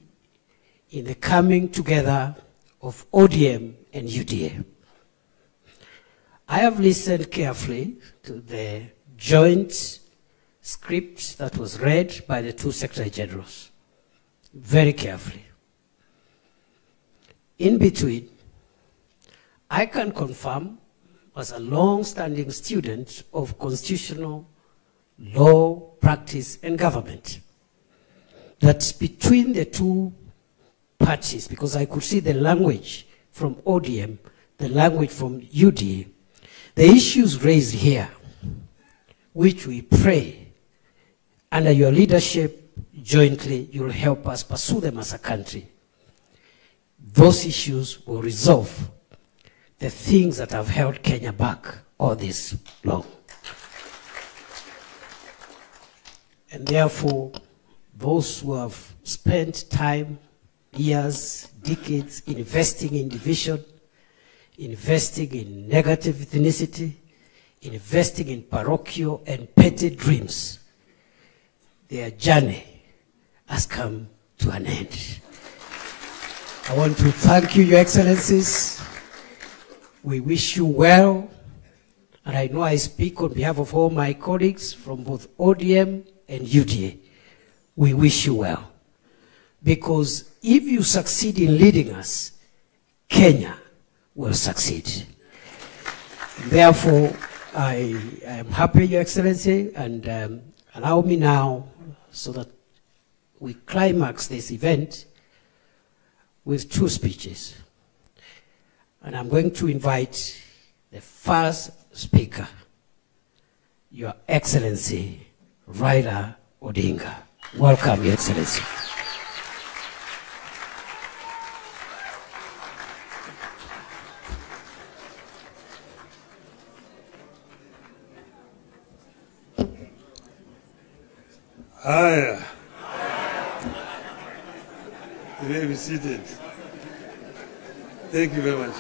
in the coming together of ODM and UDA. I have listened carefully to the joint script that was read by the two Secretary Generals, very carefully. In between, I can confirm, as a long-standing student of constitutional law, practice, and government, that between the two parties, because I could see the language from ODM, the language from UDA, the issues raised here, which we pray under your leadership jointly, you'll help us pursue them as a country. Those issues will resolve the things that have held Kenya back all this long. And therefore, those who have spent time, years, decades investing in division, investing in negative ethnicity, investing in parochial and petty dreams, their journey has come to an end. I want to thank you, Your Excellencies. We wish you well, and I know I speak on behalf of all my colleagues from both ODM and UDA. We wish you well, because if you succeed in leading us, Kenya will succeed. Therefore, I am happy, Your Excellency, and allow me now, so that we climax this event with two speeches. And I'm going to invite the first speaker, Your Excellency, Raila Odinga. Welcome, Your Excellency. Hi. You may be seated. Thank you very much.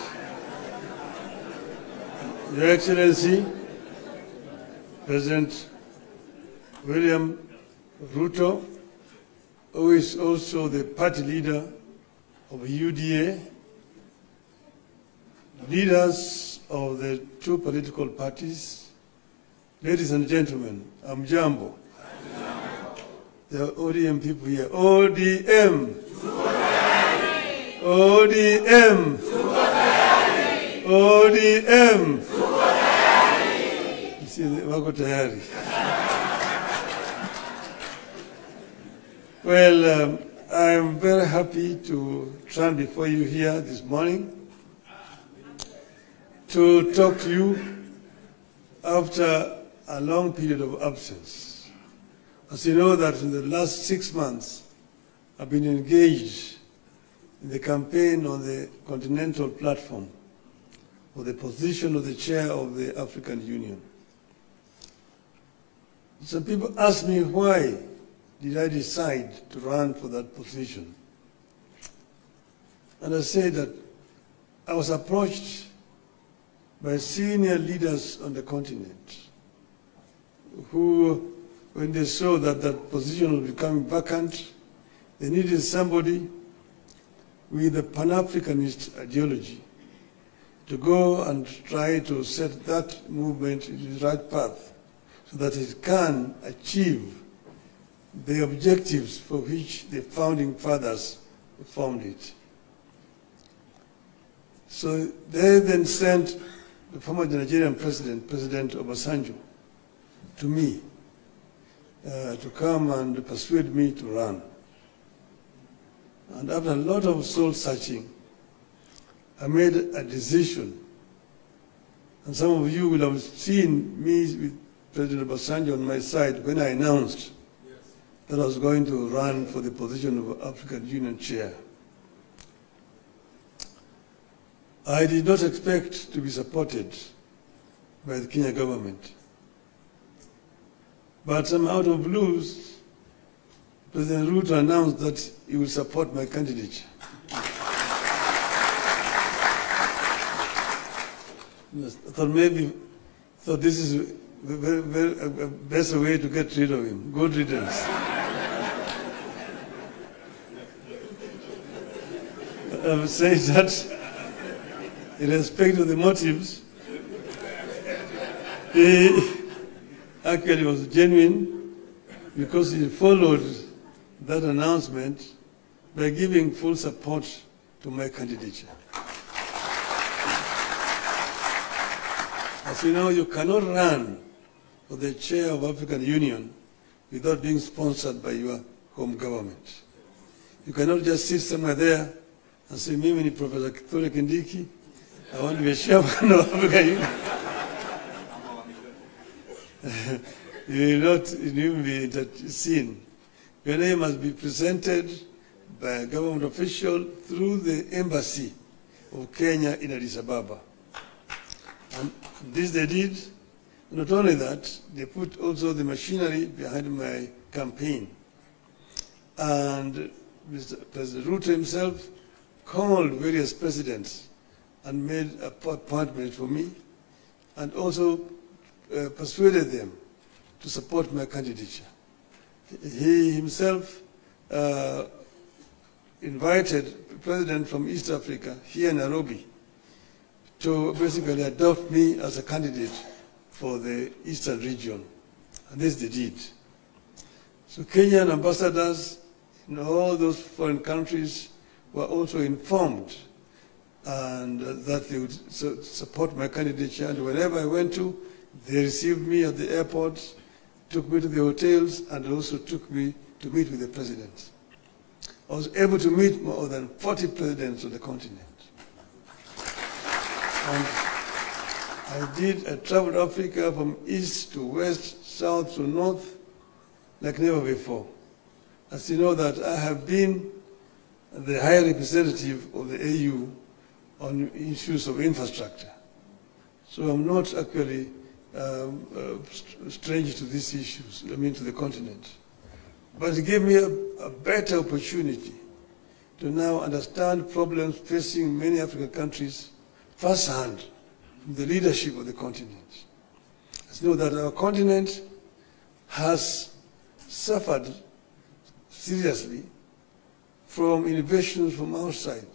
Your Excellency, President William Ruto, who is also the party leader of UDA, leaders of the two political parties, ladies and gentlemen, I'm Jambo. The ODM people here. ODM! ODM! ODM! You see, wako tayari. Well, I'm very happy to stand before you here this morning to talk to you after a long period of absence. As you know that in the last 6 months, I've been engaged in the campaign on the continental platform for the position of the chair of the African Union. Some people ask me why did I decide to run for that position. And I say that I was approached by senior leaders on the continent who, when they saw that that position was becoming vacant, they needed somebody with a Pan-Africanist ideology to go and try to set that movement in the right path so that it can achieve the objectives for which the founding fathers formed it. So they then sent the former Nigerian president, President Obasanjo, to me to come and persuade me to run. And after a lot of soul searching, I made a decision. And some of you will have seen me with President Obasanjo on my side when I announced that I was going to run for the position of African Union chair. I did not expect to be supported by the Kenya government. But out of blues, President Ruto announced that he will support my candidature. I thought maybe this is the best way to get rid of him. Good riddance. I would say that in respect of the motives, he actually was genuine because he followed that announcement by giving full support to my candidature. As you know, you cannot run for the chair of African Union without being sponsored by your home government. You cannot just sit somewhere there and say, mimi ni Professor Kithure Kindiki, I want to be a chairman of African Union. You will not even be seen. Your name must be presented by a government official through the embassy of Kenya in Addis Ababa. And this they did. Not only that, they put also the machinery behind my campaign. And Mr. President Ruto himself called various presidents and made appointments for me, and also persuaded them to support my candidature. He himself invited the president from East Africa here in Nairobi to basically adopt me as a candidate for the Eastern region. And this they did. So Kenyan ambassadors in all those foreign countries were also informed and that they would support my candidature. And wherever I went to, they received me at the airport, took me to the hotels, and also took me to meet with the president. I was able to meet more than 40 presidents of the continent. And I traveled Africa from east to west, south to north, like never before. As you know that I have been the high representative of the AU on issues of infrastructure. So I'm not actually strange to these issues, I mean to the continent. But it gave me a better opportunity to now understand problems facing many African countries firsthand from the leadership of the continent. As you know that our continent has suffered seriously from innovations from outside.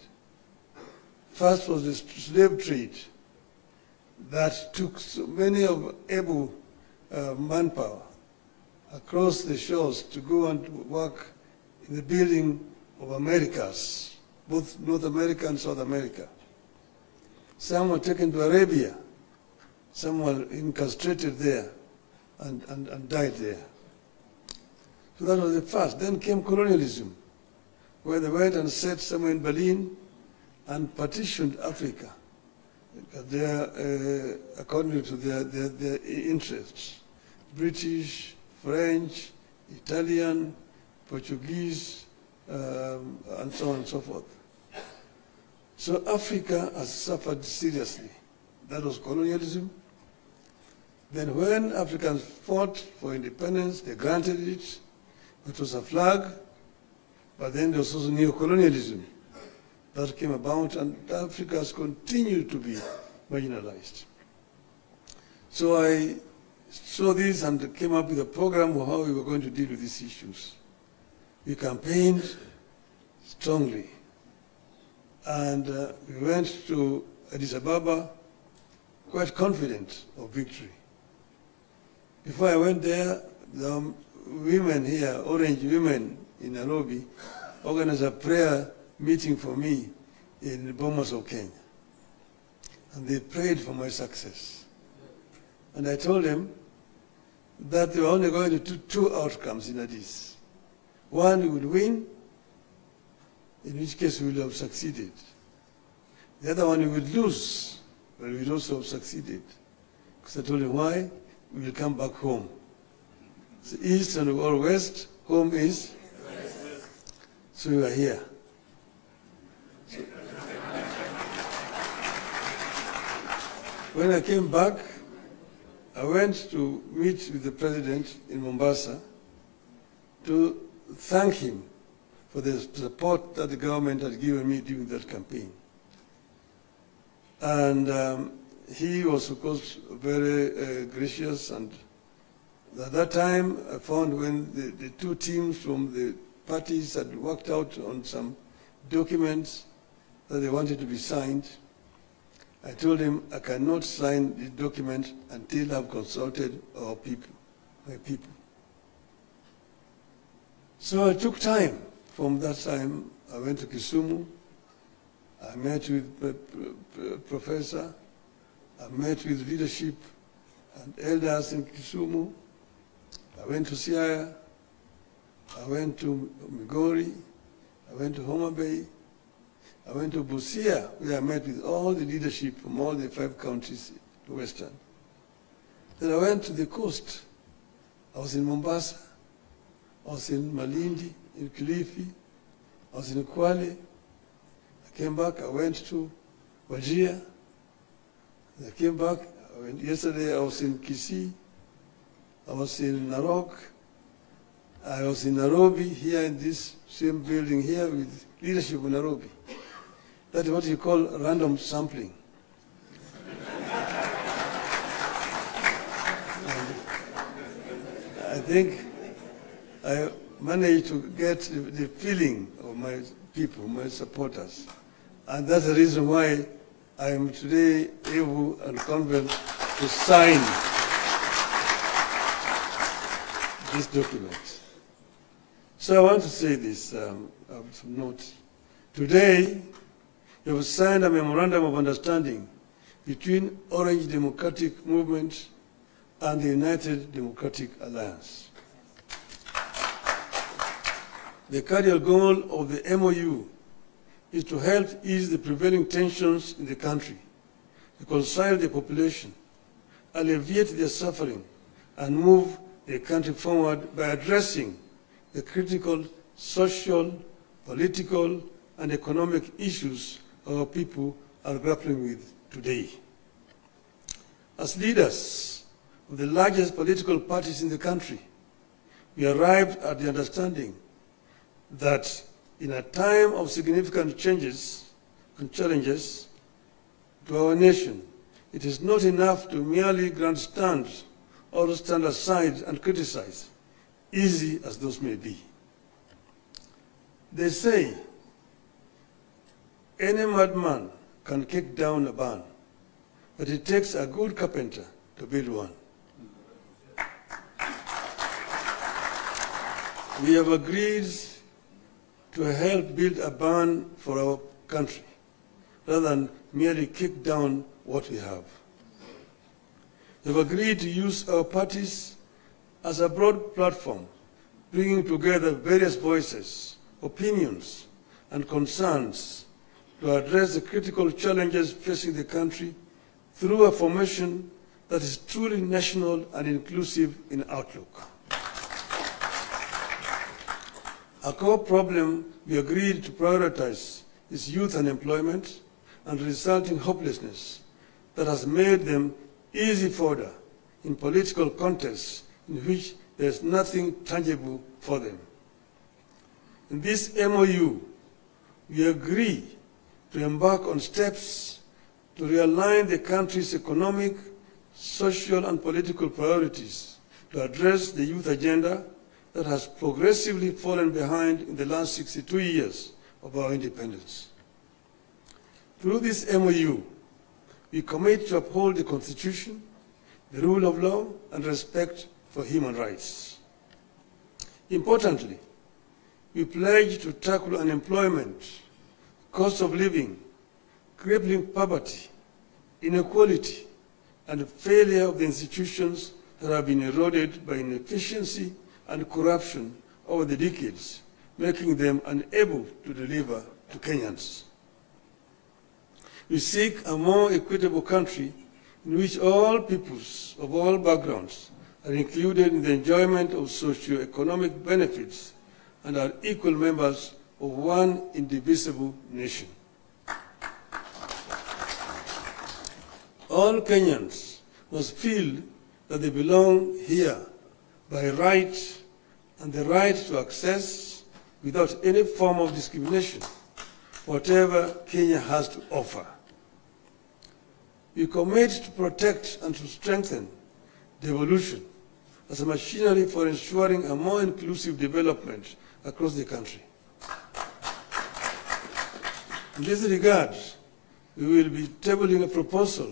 First was the slave trade that took so many of able manpower across the shores to go and work in the building of Americas, both North America and South America. Some were taken to Arabia, some were incarcerated there and died there. So that was the first. Then came colonialism, where they went and set somewhere in Berlin and partitioned Africa according to their interests. British, French, Italian, Portuguese, and so on and so forth. So Africa has suffered seriously. That was colonialism. Then when Africans fought for independence, they granted it. It was a flag, but then there was also neo-colonialism that came about, and Africa has continued to be marginalized. So I saw this and came up with a program of how we were going to deal with these issues. We campaigned strongly, and we went to Addis Ababa quite confident of victory. Before I went there, the women here, Orange women in Nairobi, organized a prayer meeting for me in Bomas of Kenya. And they prayed for my success. And I told them that they were only going to do two outcomes in Addis. One, we would win, in which case we would have succeeded. The other one, we would lose, but we would also have succeeded. Because I told them why, we will come back home. So east and or west, home is west. So we are here. So when I came back, I went to meet with the president in Mombasa to thank him for the support that the government had given me during that campaign. And he was, of course, very gracious, and at that time, I found when the two teams from the parties had worked out on some documents that they wanted to be signed, I told him I cannot sign the document until I've consulted our people, my people. So I took time. From that time, I went to Kisumu. I met with the professor, I met with leadership and elders in Kisumu. I went to Siaya. I went to Migori. I went to Homa Bay. I went to Busia, where I met with all the leadership from all the 5 counties in Western. Then I went to the coast. I was in Mombasa. I was in Malindi, in Kilifi. I was in Kwale. I came back. I went to Wajir. I came back. Yesterday I was in Kisii. I was in Narok. I was in Nairobi, here in this same building here with leadership in Nairobi. That is what you call random sampling. I think I managed to get the feeling of my people, my supporters. And that's the reason why I am today able and confident to sign this document. So I want to say this of note. Today, we have signed a memorandum of understanding between Orange Democratic Movement and the United Democratic Alliance. The cardinal goal of the MOU is to help ease the prevailing tensions in the country, reconcile the population, alleviate their suffering, and move the country forward by addressing the critical social, political, and economic issues our people are grappling with today. As leaders of the largest political parties in the country, we arrived at the understanding that in a time of significant changes and challenges to our nation, it is not enough to merely grandstand or stand aside and criticize, easy as those may be. They say, any madman can kick down a barn, but it takes a good carpenter to build one. We have agreed to help build a barn for our country, rather than merely kick down what we have. We have agreed to use our parties as a broad platform, bringing together various voices, opinions, and concerns to address the critical challenges facing the country through a formation that is truly national and inclusive in outlook. A core problem we agreed to prioritize is youth unemployment and resulting hopelessness that has made them easy fodder in political contests in which there is nothing tangible for them. In this MOU, we agree to embark on steps to realign the country's economic, social, and political priorities to address the youth agenda that has progressively fallen behind in the last 62 years of our independence. Through this MOU, we commit to uphold the Constitution, the rule of law, and respect for human rights. Importantly, we pledge to tackle unemployment, cost of living, crippling poverty, inequality, and the failure of the institutions that have been eroded by inefficiency and corruption over the decades, making them unable to deliver to Kenyans. We seek a more equitable country in which all peoples of all backgrounds are included in the enjoyment of socio-economic benefits and are equal members of one indivisible nation. All Kenyans must feel that they belong here by right and the right to access, without any form of discrimination, whatever Kenya has to offer. We commit to protect and to strengthen devolution as a machinery for ensuring a more inclusive development across the country. In this regard, we will be tabling a proposal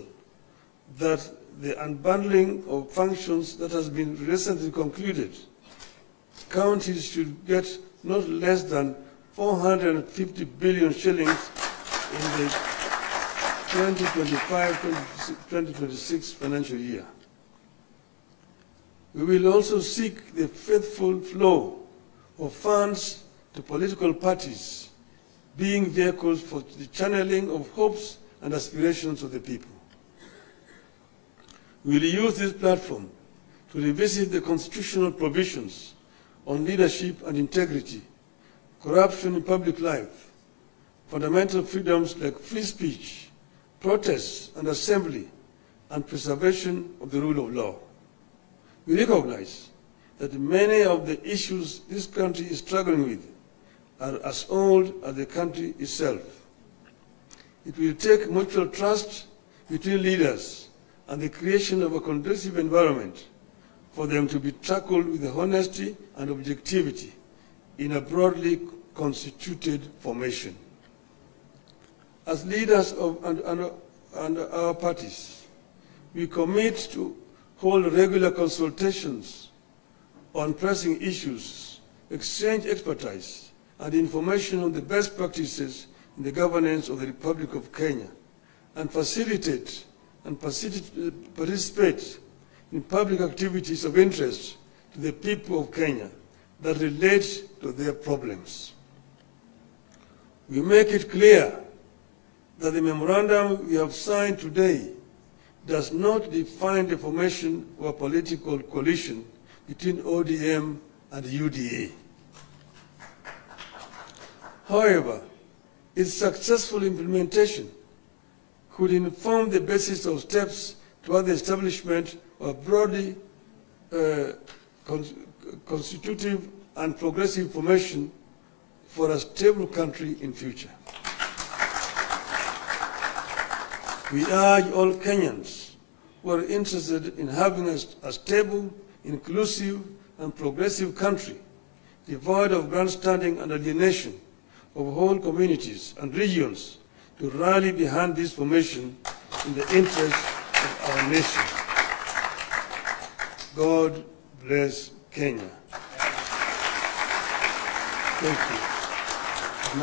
that the unbundling of functions that has been recently concluded, counties should get not less than 450 billion shillings in the 2025-2026 financial year. We will also seek the faithful flow of funds to political parties, being vehicles for the channeling of hopes and aspirations of the people. We will use this platform to revisit the constitutional provisions on leadership and integrity, corruption in public life, fundamental freedoms like free speech, protests and assembly, and preservation of the rule of law. We recognize that many of the issues this country is struggling with are as old as the country itself. It will take mutual trust between leaders and the creation of a conducive environment for them to be tackled with honesty and objectivity in a broadly constituted formation. As leaders of our parties, we commit to hold regular consultations on pressing issues, exchange expertise and information on the best practices in the governance of the Republic of Kenya, and facilitate and participate in public activities of interest to the people of Kenya that relate to their problems. We make it clear that the memorandum we have signed today does not define the formation of a political coalition between ODM and the UDA. However, its successful implementation could inform the basis of steps toward the establishment of a broadly constitutive and progressive formation for a stable country in future. We urge all Kenyans who are interested in having a stable, inclusive, and progressive country, devoid of grandstanding and alienation of whole communities and regions, to rally behind this formation in the interest of our nation. God bless Kenya. Thank you.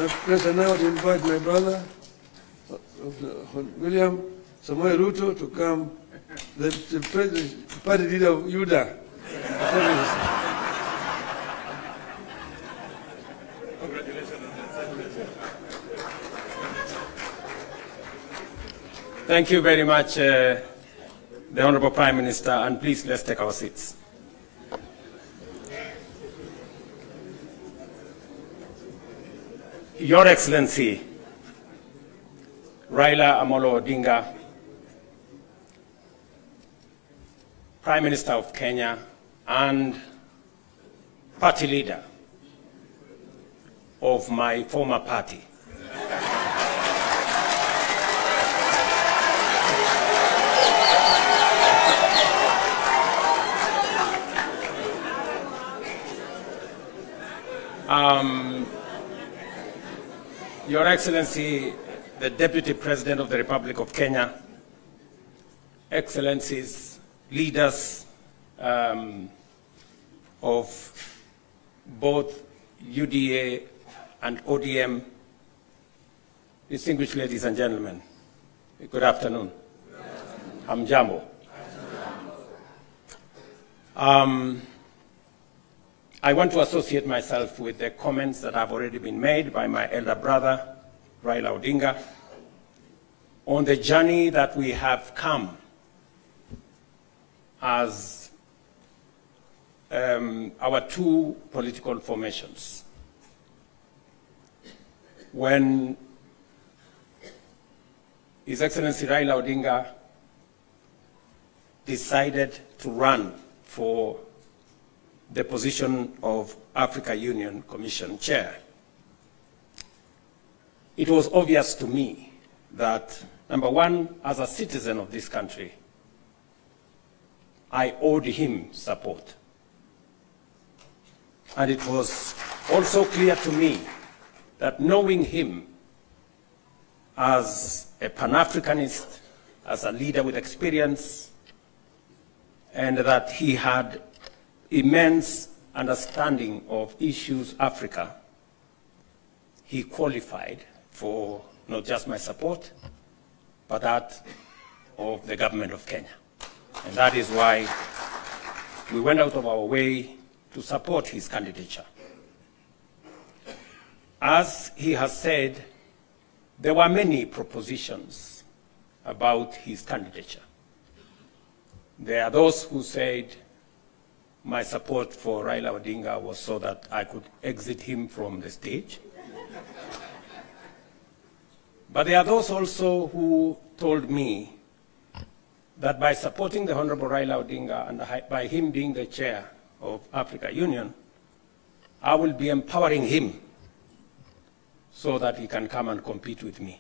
My pleasure now to invite my brother, William Samoei Ruto, to come, the party leader of UDA. Thank you very much, the Honorable Prime Minister, and please let's take our seats. Your Excellency, Raila Amolo Odinga, Prime Minister of Kenya and party leader of my former party. Your Excellency, the Deputy President of the Republic of Kenya, Excellencies, leaders of both UDA and ODM, distinguished ladies and gentlemen, good afternoon. Hamjambo. I want to associate myself with the comments that have already been made by my elder brother, Raila Odinga, on the journey that we have come as our two political formations. When His Excellency Raila Odinga decided to run for the position of Africa Union Commission Chair, it was obvious to me that, number one, as a citizen of this country, I owed him support. And it was also clear to me that knowing him as a Pan-Africanist, as a leader with experience, and that he had immense understanding of issues Africa, he qualified for not just my support, but that of the government of Kenya. And that is why we went out of our way to support his candidature. As he has said, there were many propositions about his candidature. There are those who said my support for Raila Odinga was so that I could exit him from the stage. But there are those also who told me that by supporting the Honorable Raila Odinga and by him being the chair of Africa Union, I will be empowering him so that he can come and compete with me.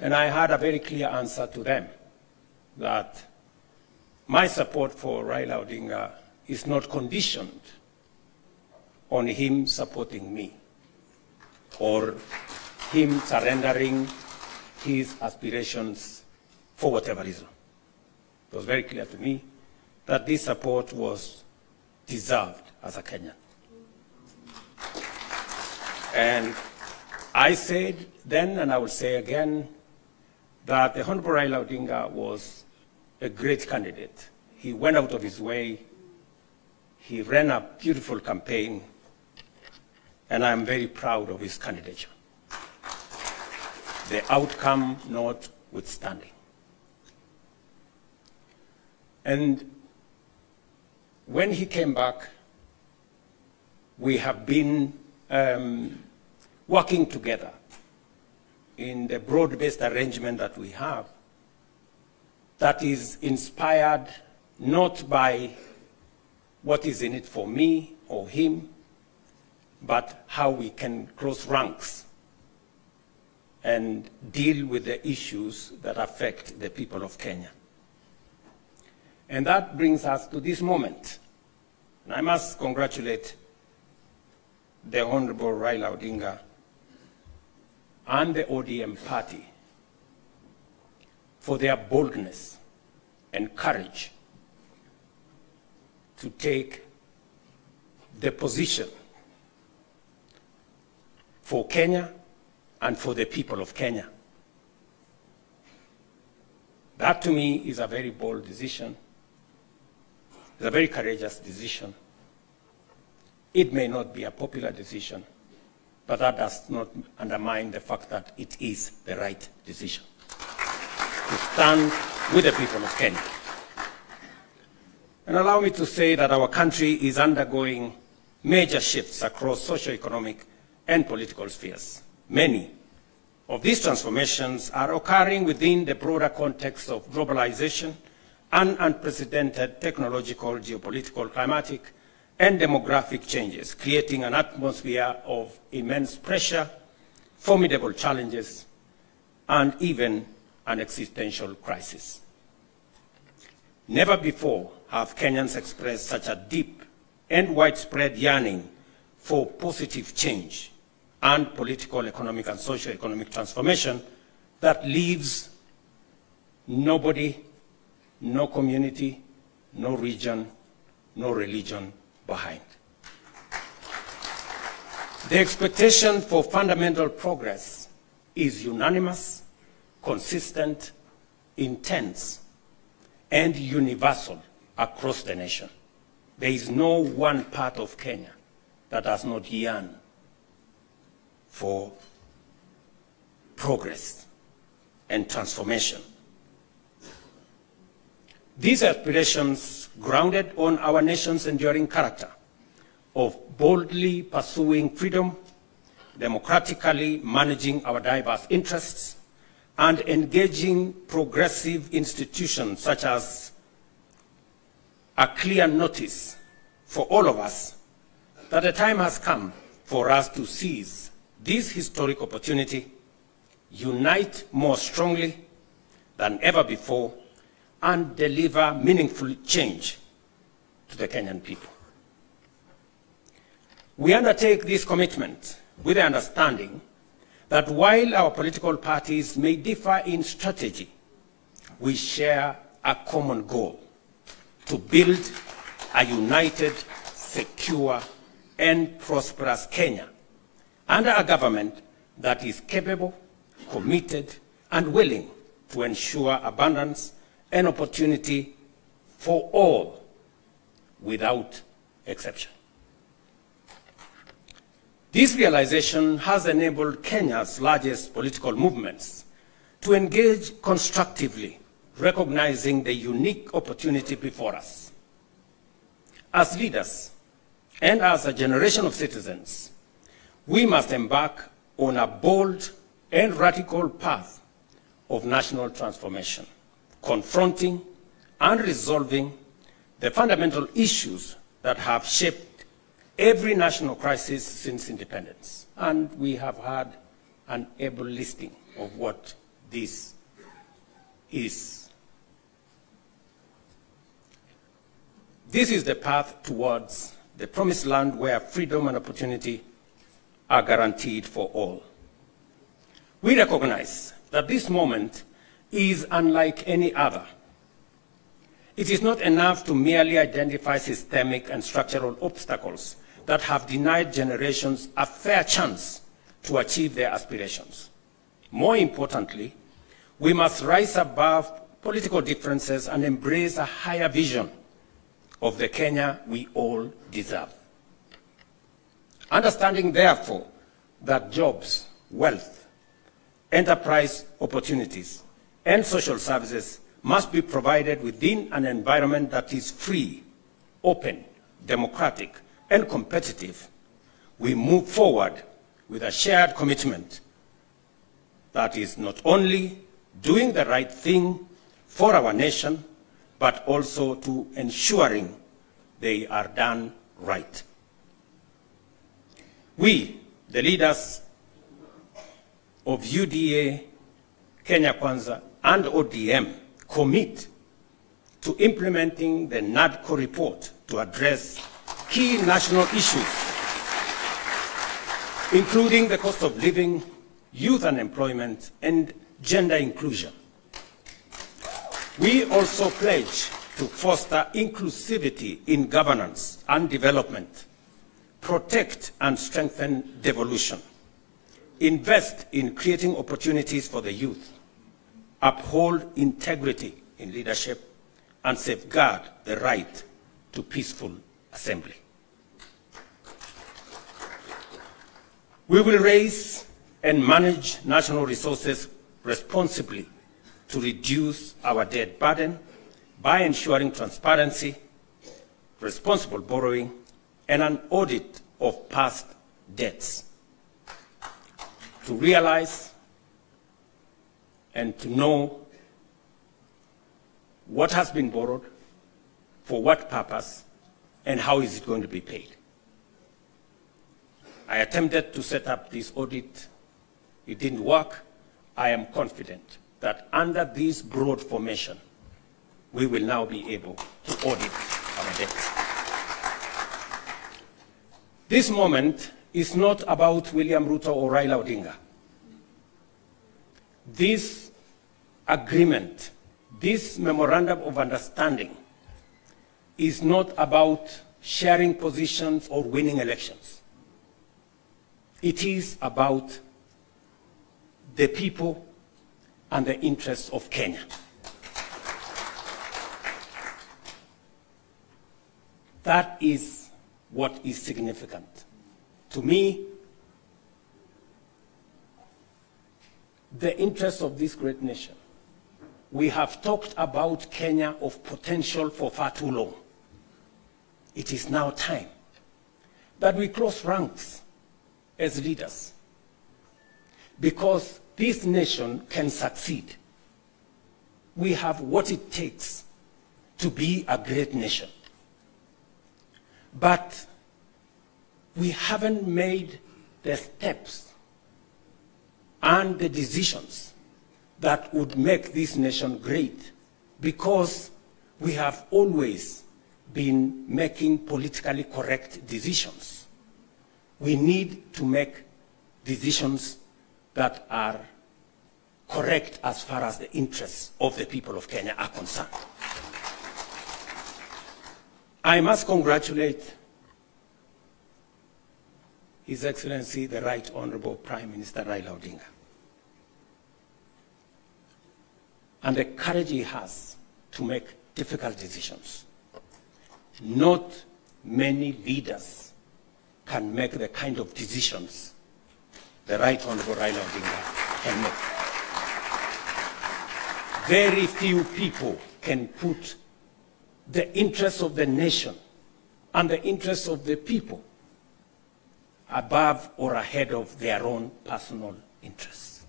And I had a very clear answer to them, that my support for Raila Odinga is not conditioned on him supporting me or him surrendering his aspirations for whatever reason. It was very clear to me that this support was deserved as a Kenyan. And I said then, and I will say again, that the Honorable Raila Odinga was a great candidate. He went out of his way. He ran a beautiful campaign, and I am very proud of his candidature. The outcome notwithstanding. And when he came back, we have been working together in the broad-based arrangement that we have that is inspired not by what is in it for me or him, but how we can cross ranks and deal with the issues that affect the people of Kenya. And that brings us to this moment. And I must congratulate the Honorable Raila Odinga and the ODM party for their boldness and courage to take the position for Kenya and for the people of Kenya. That to me is a very bold decision. It's a very courageous decision. It may not be a popular decision, but that does not undermine the fact that it is the right decision to stand with the people of Kenya. And allow me to say that our country is undergoing major shifts across socio-economic and political spheres. Many of these transformations are occurring within the broader context of globalization and unprecedented technological, geopolitical, climatic, and demographic changes, creating an atmosphere of immense pressure, formidable challenges, and even an existential crisis. Never before have Kenyans expressed such a deep and widespread yearning for positive change and political, economic, and socio-economic transformation that leaves nobody, no community, no region, no religion behind. The expectation for fundamental progress is unanimous, consistent, intense, and universal across the nation. There is no one part of Kenya that does not yearn for progress and transformation. These aspirations, grounded on our nation's enduring character of boldly pursuing freedom, democratically managing our diverse interests, and engaging progressive institutions such as a clear notice for all of us that the time has come for us to seize this historic opportunity, unite more strongly than ever before, and deliver meaningful change to the Kenyan people. We undertake this commitment with the understanding that while our political parties may differ in strategy, we share a common goal: to build a united, secure, and prosperous Kenya under a government that is capable, committed and willing to ensure abundance and opportunity for all without exception. This realization has enabled Kenya's largest political movements to engage constructively, recognizing the unique opportunity before us. As leaders and as a generation of citizens, we must embark on a bold and radical path of national transformation, confronting and resolving the fundamental issues that have shaped every national crisis since independence. And we have had an able listing of what this is. This is the path towards the promised land where freedom and opportunity are guaranteed for all. We recognize that this moment is unlike any other. It is not enough to merely identify systemic and structural obstacles that have denied generations a fair chance to achieve their aspirations. More importantly, we must rise above political differences and embrace a higher vision of the Kenya we all deserve. Understanding, therefore, that jobs, wealth, enterprise opportunities, and social services must be provided within an environment that is free, open, democratic, and competitive, we move forward with a shared commitment that is not only doing the right thing for our nation, but also to ensuring they are done right. We, the leaders of UDA, Kenya Kwanza, and ODM, commit to implementing the NADCO report to address key national issues, including the cost of living, youth unemployment, and gender inclusion. We also pledge to foster inclusivity in governance and development, protect and strengthen devolution, invest in creating opportunities for the youth, uphold integrity in leadership, and safeguard the right to peaceful assembly. We will raise and manage national resources responsibly to reduce our debt burden by ensuring transparency, responsible borrowing, and an audit of past debts. To realize and to know what has been borrowed, for what purpose, and how is it going to be paid. I attempted to set up this audit. It didn't work. I am confident that under this broad formation, we will now be able to audit our debts. This moment is not about William Ruto or Raila Odinga. This agreement, this memorandum of understanding, is not about sharing positions or winning elections. It is about the people and the interests of Kenya. That is what is significant. To me, the interests of this great nation. We have talked about Kenya of potential for far too long. It is now time that we close ranks as leaders, because this nation can succeed. We have what it takes to be a great nation. But we haven't made the steps and the decisions that would make this nation great, because we have always been making politically correct decisions. We need to make decisions that are correct as far as the interests of the people of Kenya are concerned. I must congratulate His Excellency, the Right Honorable Prime Minister Raila Odinga. and the courage he has to make difficult decisions. Not many leaders can make the kind of decisions the Right Honorable Raila Odinga can make. Very few people can put the interests of the nation and the interests of the people above or ahead of their own personal interests.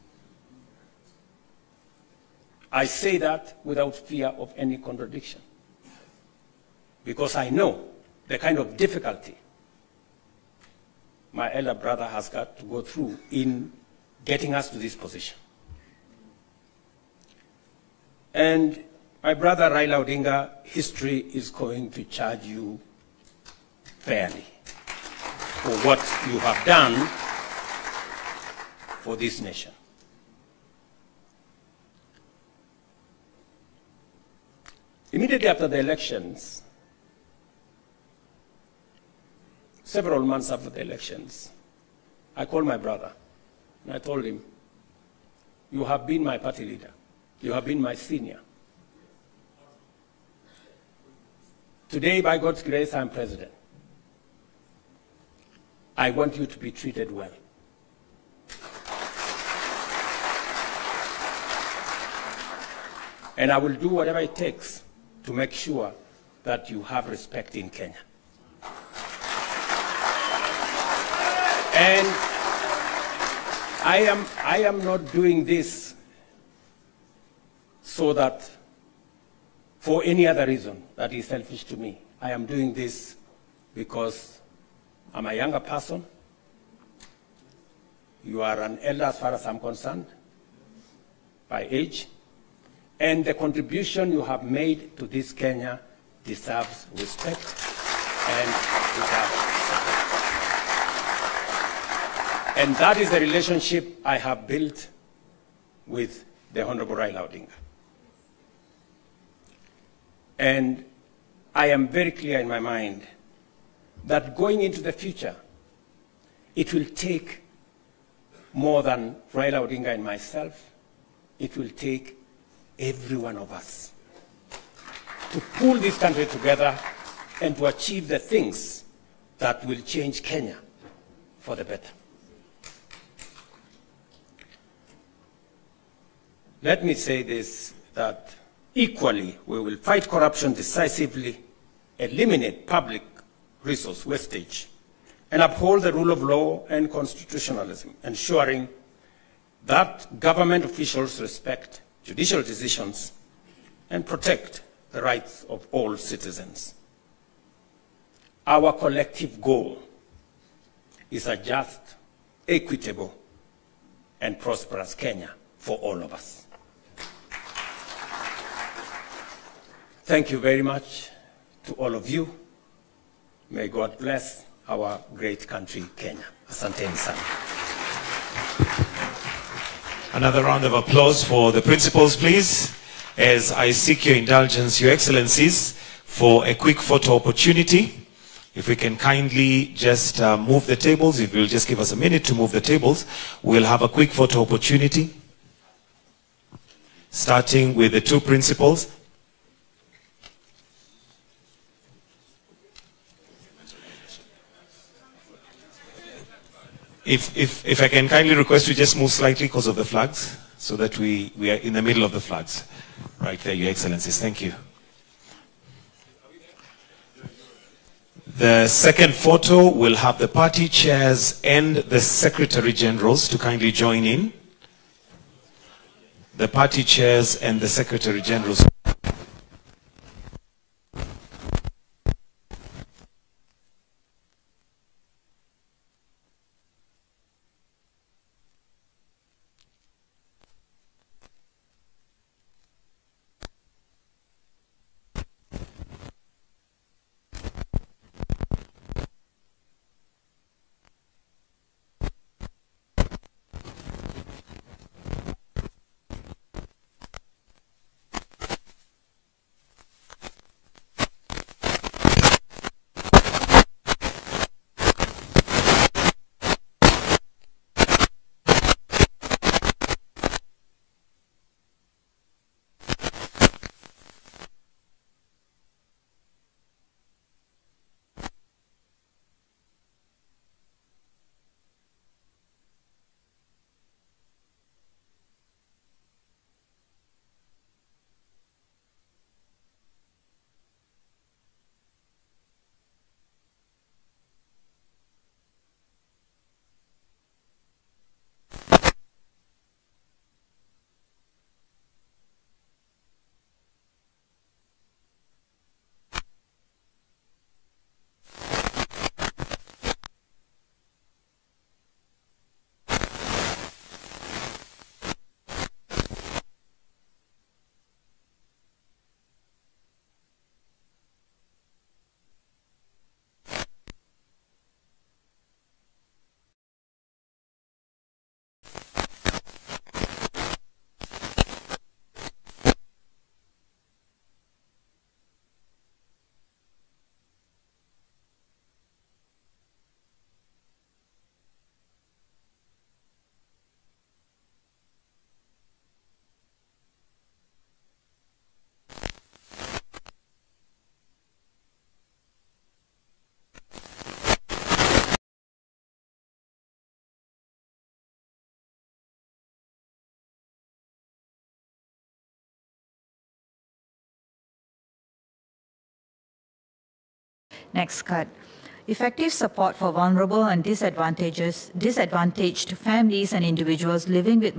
I say that without fear of any contradiction, because I know the kind of difficulty my elder brother has got to go through in getting us to this position. And my brother Raila Odinga, history is going to charge you fairly for what you have done for this nation. Immediately after the elections, several months after the elections, I called my brother and I told him, you have been my party leader. You have been my senior. Today, by God's grace, I'm president. I want you to be treated well. And I will do whatever it takes to make sure that you have respect in Kenya. And I am not doing this so that for any other reason that is selfish to me. I am doing this because I'm a younger person. You are an elder as far as I'm concerned, by age. And the contribution you have made to this Kenya deserves respect and deserves support. And that is the relationship I have built with the Honorable Raila Odinga. And I am very clear in my mind that going into the future, it will take more than Raila Odinga and myself. It will take every one of us to pull this country together and to achieve the things that will change Kenya for the better. Let me say this, that equally we will fight corruption decisively, eliminate public resource wastage, and uphold the rule of law and constitutionalism, ensuring that government officials respect judicial decisions and protect the rights of all citizens. Our collective goal is a just, equitable, and prosperous Kenya for all of us. Thank you very much to all of you. May God bless our great country, Kenya. Asanteni sana. Another round of applause for the principals, please, as I seek your indulgence, Your Excellencies, for a quick photo opportunity. If we can kindly just move the tables, if you'll just give us a minute to move the tables, we'll have a quick photo opportunity, starting with the two principals. If I can kindly request you just move slightly because of the flags, so that we are in the middle of the flags. Right there, Your Excellencies. Thank you. The second photo will have the party chairs and the Secretary Generals to kindly join in. The party chairs and the Secretary Generals. Next card. Effective support for vulnerable and disadvantaged families and individuals living with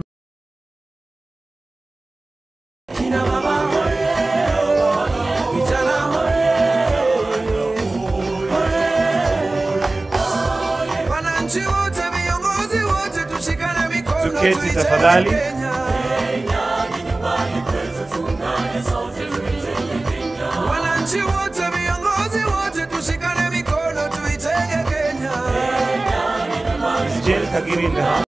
Tuketi tafadhali. Kagiri in the house.